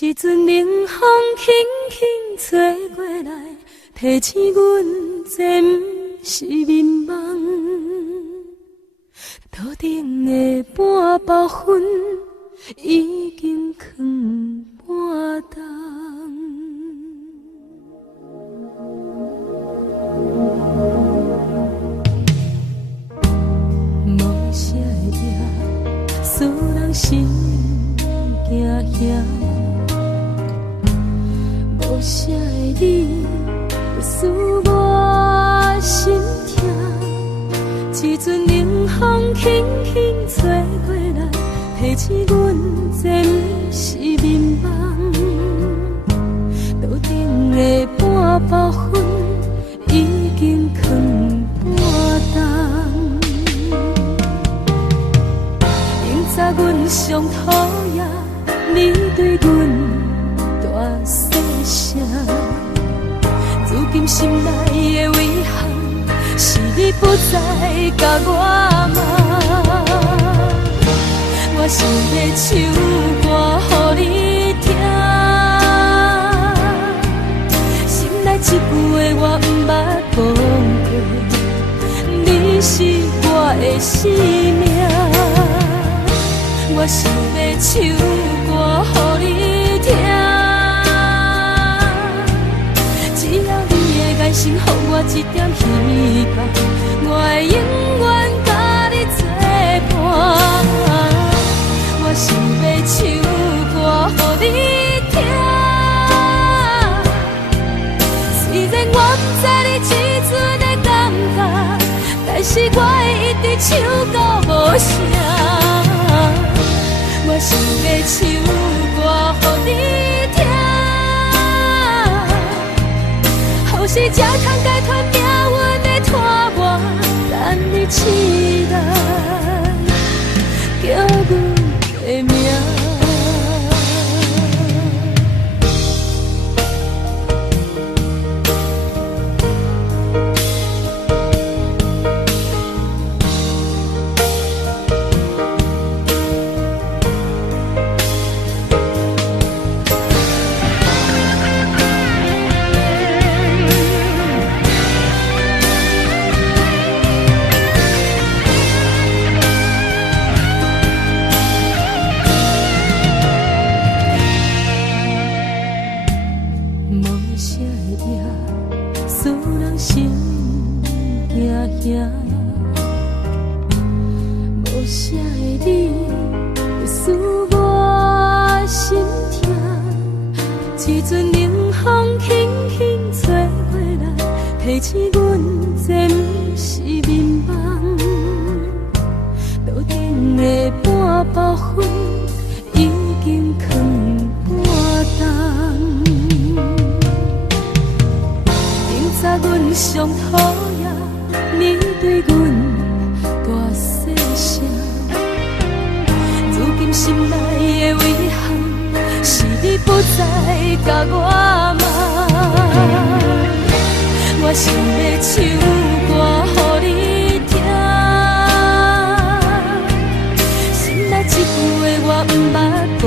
一阵冷风轻轻吹过来，提醒阮这不是眠梦。头顶的半包云已经藏半冬。无啥会赢，使人心惊惊。无啥的你，会使我心痛。一阵冷风轻轻吹过来，提醒阮这不是眠梦。头顶的半包云已经藏半冬。明早阮上讨厌你对阮大细声，如今心内的遗憾，是你不再甲我骂。我想要唱歌予你听，心内一句话我不捌讲过，你是我的生命。我想要唱歌予你听，只要你会爱心，予我一点希望，我会永远甲你但是我会一直唱到无声。我想要唱歌予你听，好时才通解脱命运的拖磨，等你醒来，叫阮的名。提醒阮，这不是眠梦，头顶的半包烟已经藏半冬。明早阮上讨厌你对阮大细声，如今心内的遗憾，是你不再甲我骂。我想要唱歌予你听，心内一句话我不捌讲过，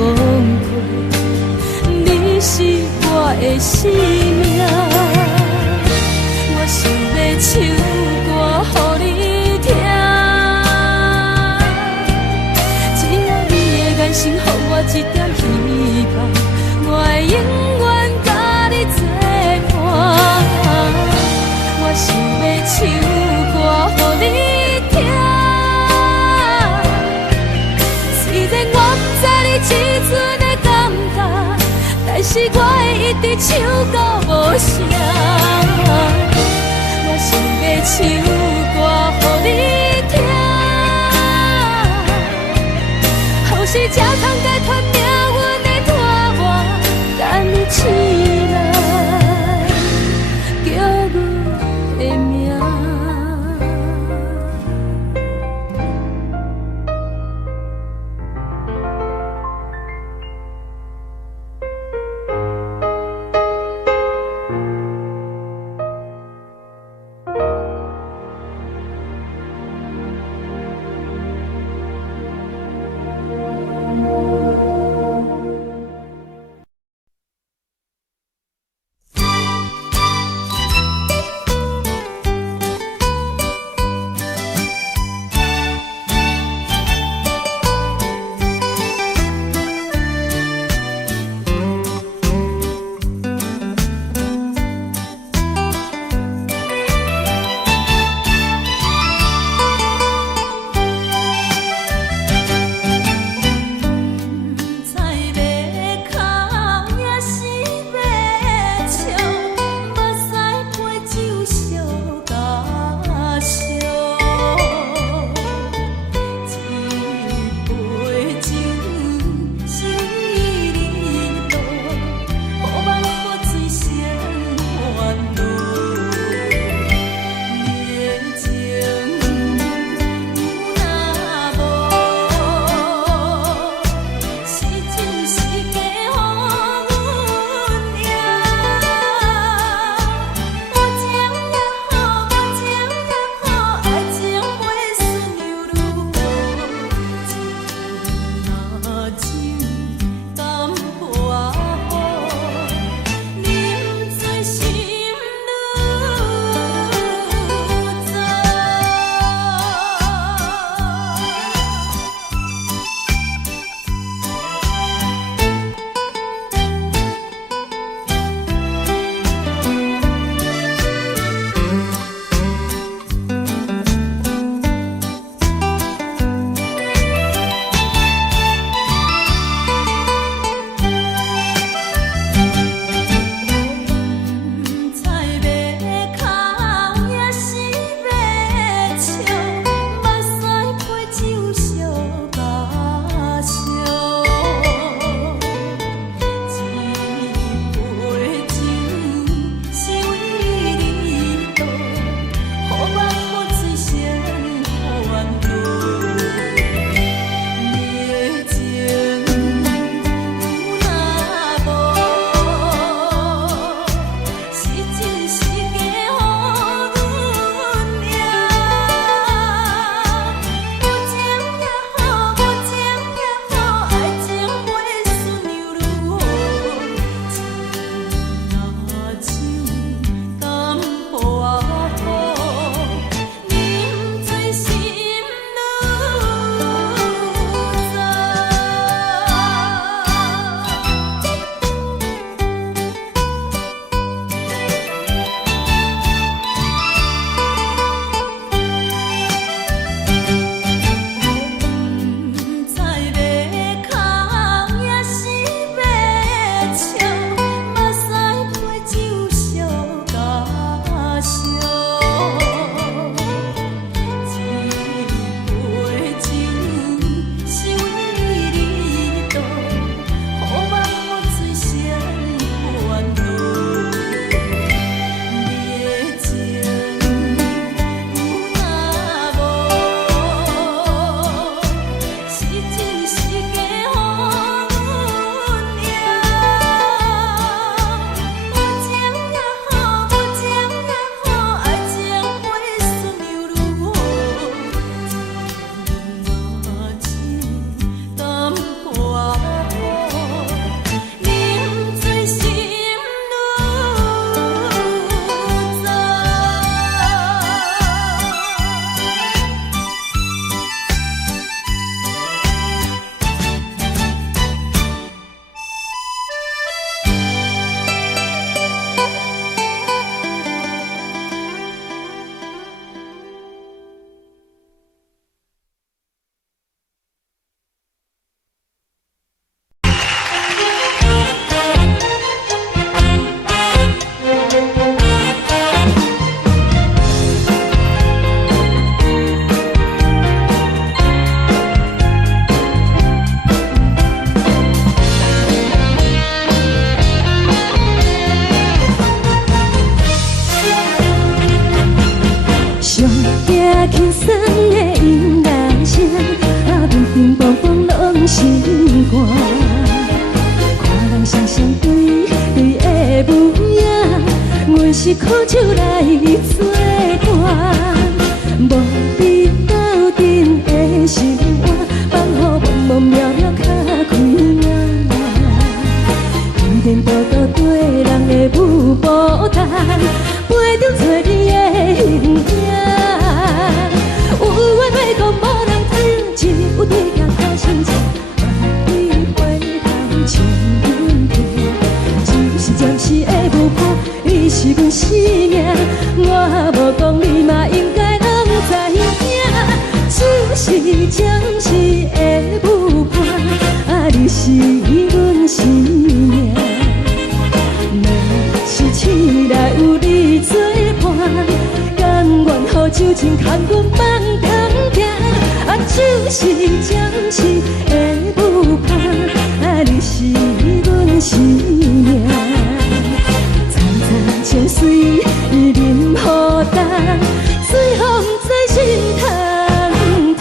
你是我的生命。我想要唱歌予你听，只要你的眼神予我一点希望，我会永远甲你作伴。我想要唱歌予你听，虽然我不知你这阵的感觉，但是我会一直唱到无声。我想要唱歌予你听，好时才通解脱命运的拖磨，等你醒来。酒精牵阮梦中行，啊，就是暂时的舞伴，啊，你是阮生命。层层情水任何担，随风在心头听。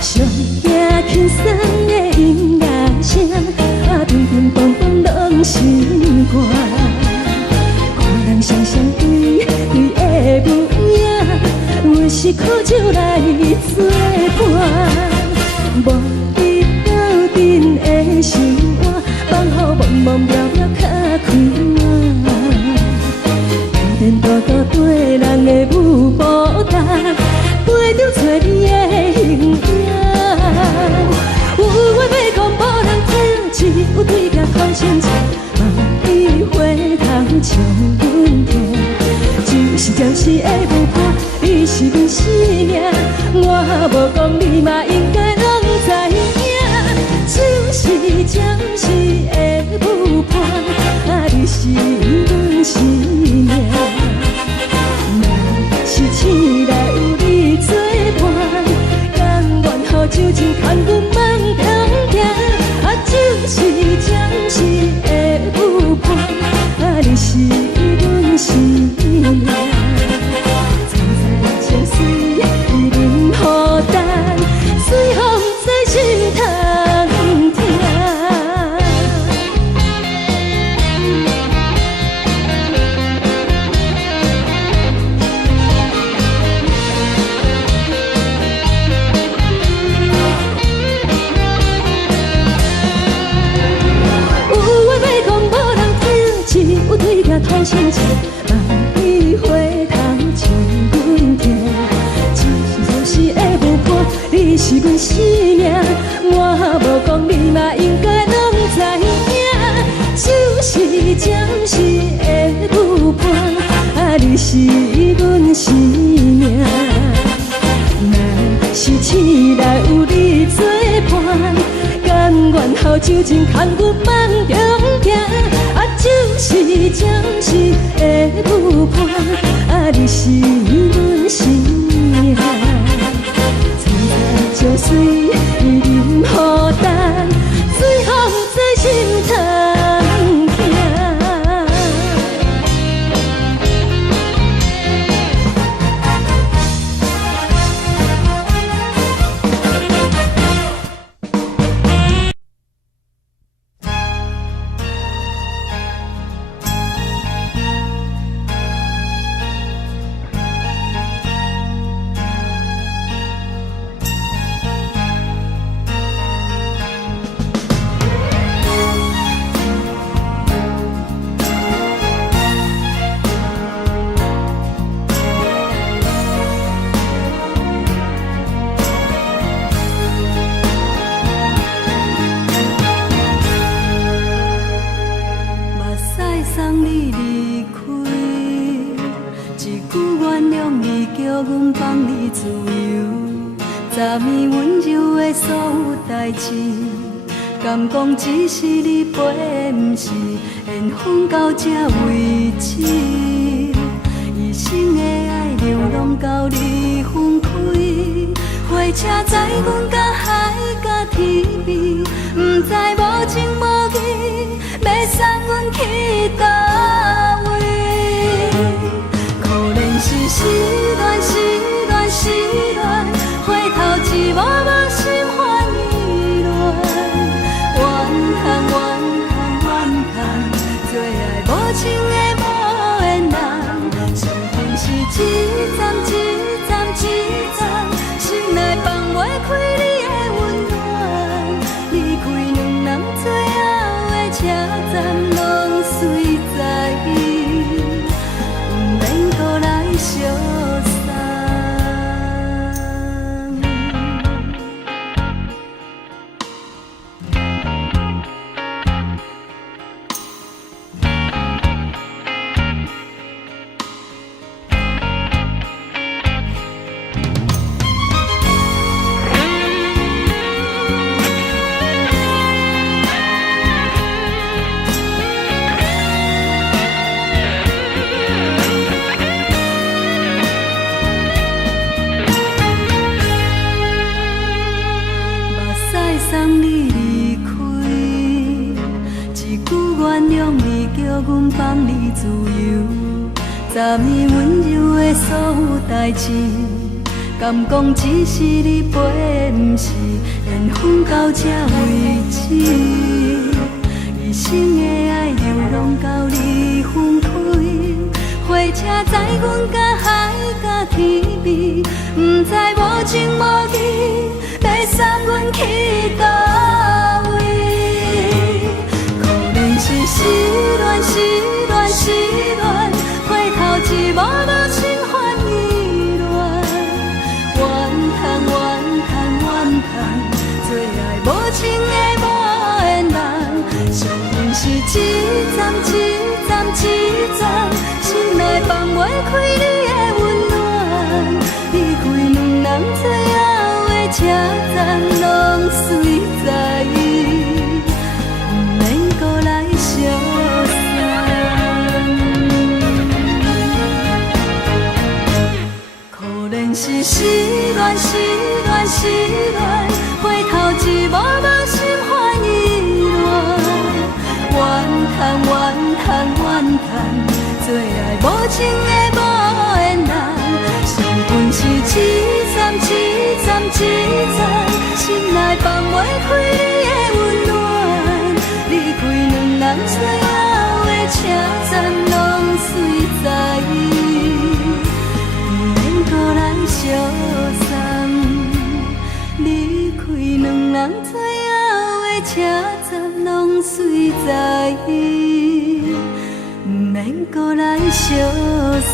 上听轻松的音乐声，啊，乒乒乓乓拢是歌。看人双双对对的舞影，阮是苦酒来作伴。无你斗阵的心肝，放予茫茫渺渺较开满。颠颠倒倒对人的舞步踏，陪着找你的形影。有话要讲无人听，只有对镜看清楚，梦里回头将阮听。就是暂时的舞伴，你是阮生命。我无讲你嘛应该拢知影，就是暂时的舞伴，啊，你是阮生命。若是醒来有你作伴，甘愿予酒精牵阮梦中行，啊，就是暂时的舞伴，啊，你是阮生命。层层情水任何担，随风在心头听。看清楚，梦里回头将阮听。就是暂时的舞伴，你是阮生命。我无讲你嘛应该拢知影，就是暂时的舞伴，啊，你是阮生命。若是醒来有你作伴，甘愿予酒精牵阮梦中行，啊，就是暂时的舞伴，啊，你是阮生命。层层情水任何担，随风在心头听。敢讲只是你陪，不是缘分到这为止。一生的爱流浪到你分开，火车载阮甲海甲天边，不知无情无义，要送阮去倒位？可怜是失恋，失恋，失恋，回头一幕幕心烦意乱。怨恨，怨恨，怨恨，最爱无情的无缘人。生命是一站一站一站，心内放袂开你的温暖。离开两人最后的车站，拢随在，不免搁来相送。放你自由，昨暝温柔的所有代志，敢讲只是你陪，不是缘分到这为止。一生的爱流浪到你分开，火车载阮甲海甲天边，不知无情无义，要送阮去倒位？可能是失恋，失恋，失恋，回头一幕幕心烦意乱，怨叹，怨叹，怨叹，最爱无情的无缘人，上恨是一站一站一站，心内放袂开你的温暖，离开两人最后的车站，拢随在伊，不免搁来相送。可能是失恋，失恋，失恋，回头一幕幕心烦意乱，怨叹，怨叹，怨叹，最爱无情的无缘人，上恨是一站一站一站，心内放袂开你的温暖，离开两人最后的车站，拢随在伊，不免搁来相送。离开两人最后的车站，拢随在伊，不免搁来相送。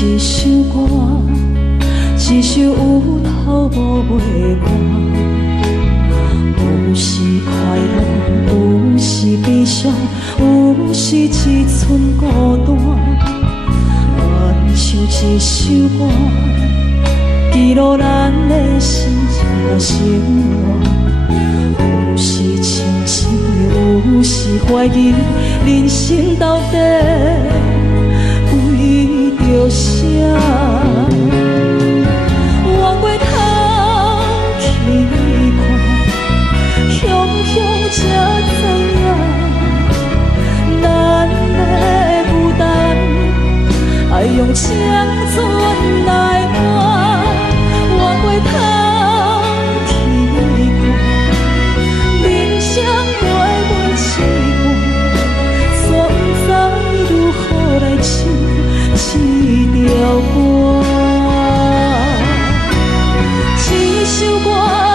一首歌，一首有头无尾歌。有时快乐，有时悲伤，有时一寸孤单。原唱一首歌，记录咱的心情生活。有时清醒，有时怀疑，人生到底为着啥？往过头去看，雄雄才知影，咱的负担爱用青春来换。往过头去看，人生过袂凄寒，煞不知如何来唱这条歌。一首歌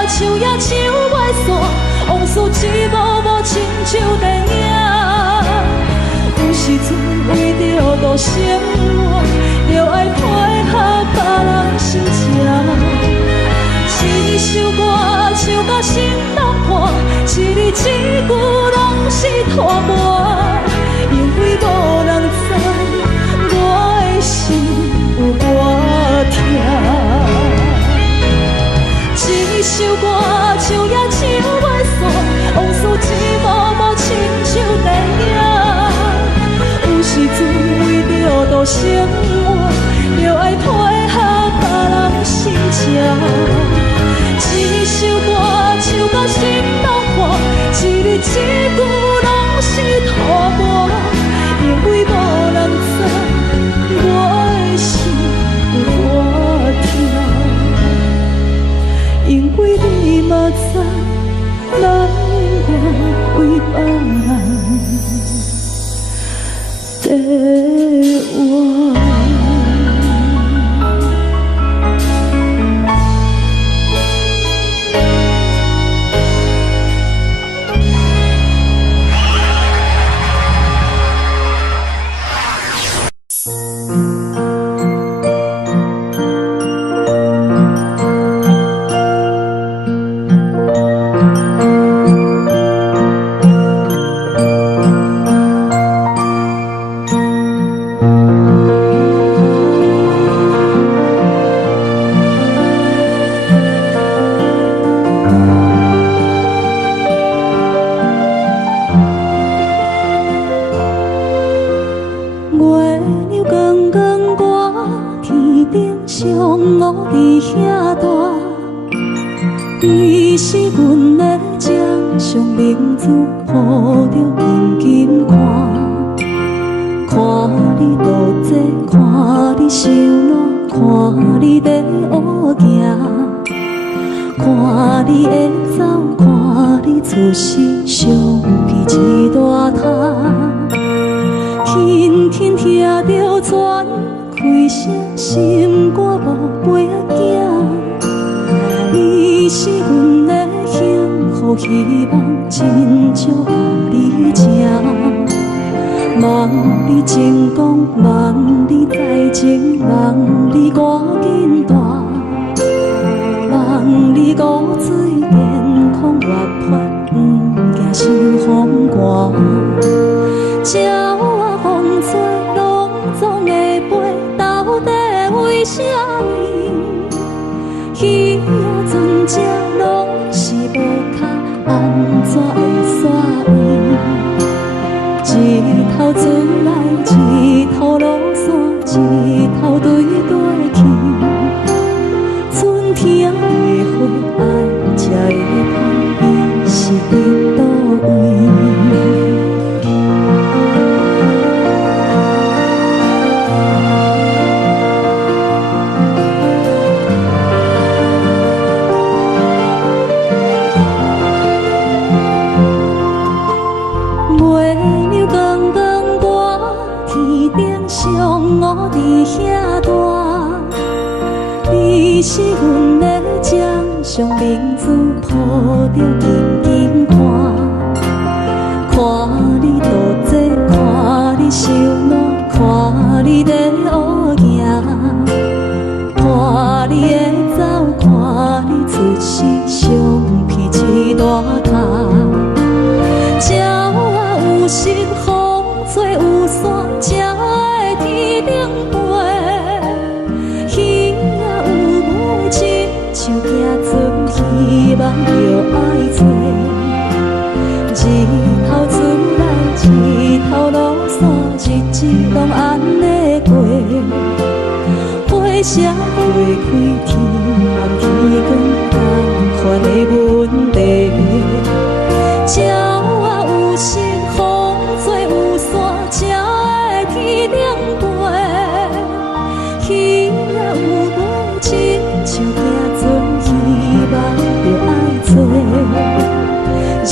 唱也唱袂煞，往事一幕幕亲像电影。有时阵为着度生活，着爱配合别人心情。一首歌唱到心拢破，一字一句拢是拖磨，因为无人知我的心有多痛。一首歌唱也唱袂煞，往事一幕幕亲像电影。有时阵为着度生活，着爱配合别人心情。一首歌唱到心拢破，一字一句拢是拖磨，因为无人知我的心有多痛。因为你嘛知，咱我为别人在活。你是阮的掌上明珠，抱着紧紧看，看你度这，看你受难，看你在乌行，看你会走，看你出世，上去一大摊，轻轻听着泉开声，心肝无飞仔行。你是阮的幸福希望，真少甲你吃。望你成功，望你在前，望你赶紧大，望你骨髓健康活泼，不惊受风寒。鸟仔风吹，拢总会飞，到底为什么？鱼仔船只拢是无脚，安怎会煞位？一头船来，一头落山，一头对对去。春天的花爱吃的香，伊是伫倒位？我伫遐大，你是阮的掌上明珠，抱着紧紧看，看你度这，看你受难，看你在乌行。大塔。鸟仔有心风做有线，才会天顶飞。鱼仔有母亲，像行船，希望着爱做。日头出来，日头落山，日子拢安尼过。火车飞开天，暗天光同款的问题。鸟仔有心，风做有线，才会天顶飞。鱼仔有母亲，像行船，希望着爱做。日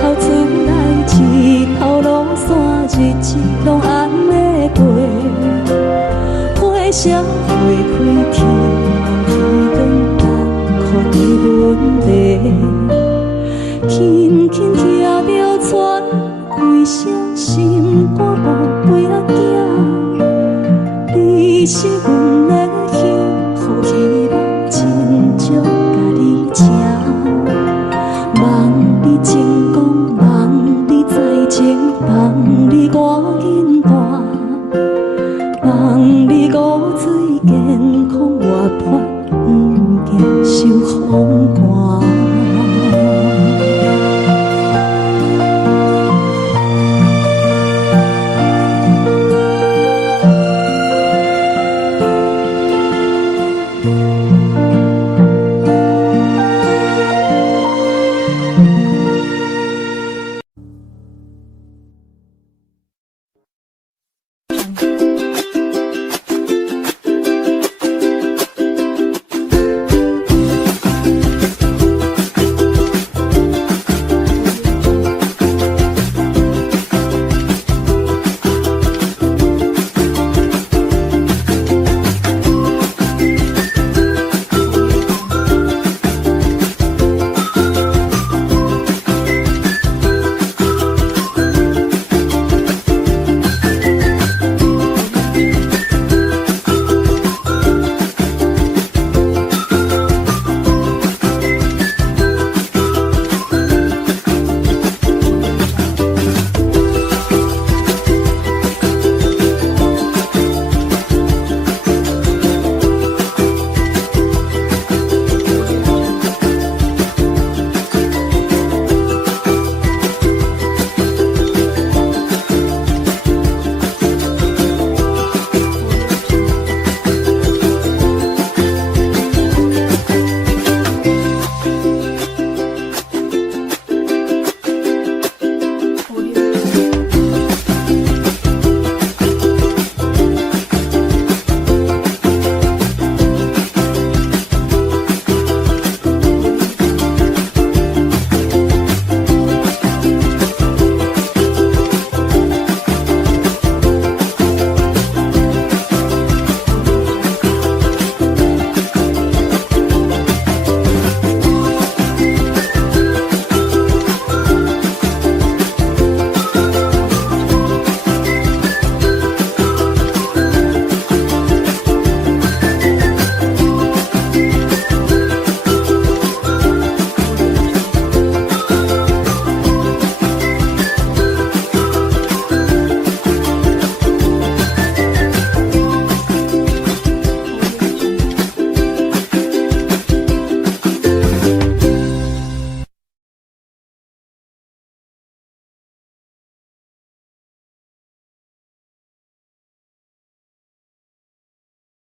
头出来，日头落山，日子拢安尼过。火车飞开天，暗天光同款的问题。轻轻骑着船，归声心肝宝贝仔囝，你是阮的幸福希望，亲像家己请。望你成功，望你再情，望你赶紧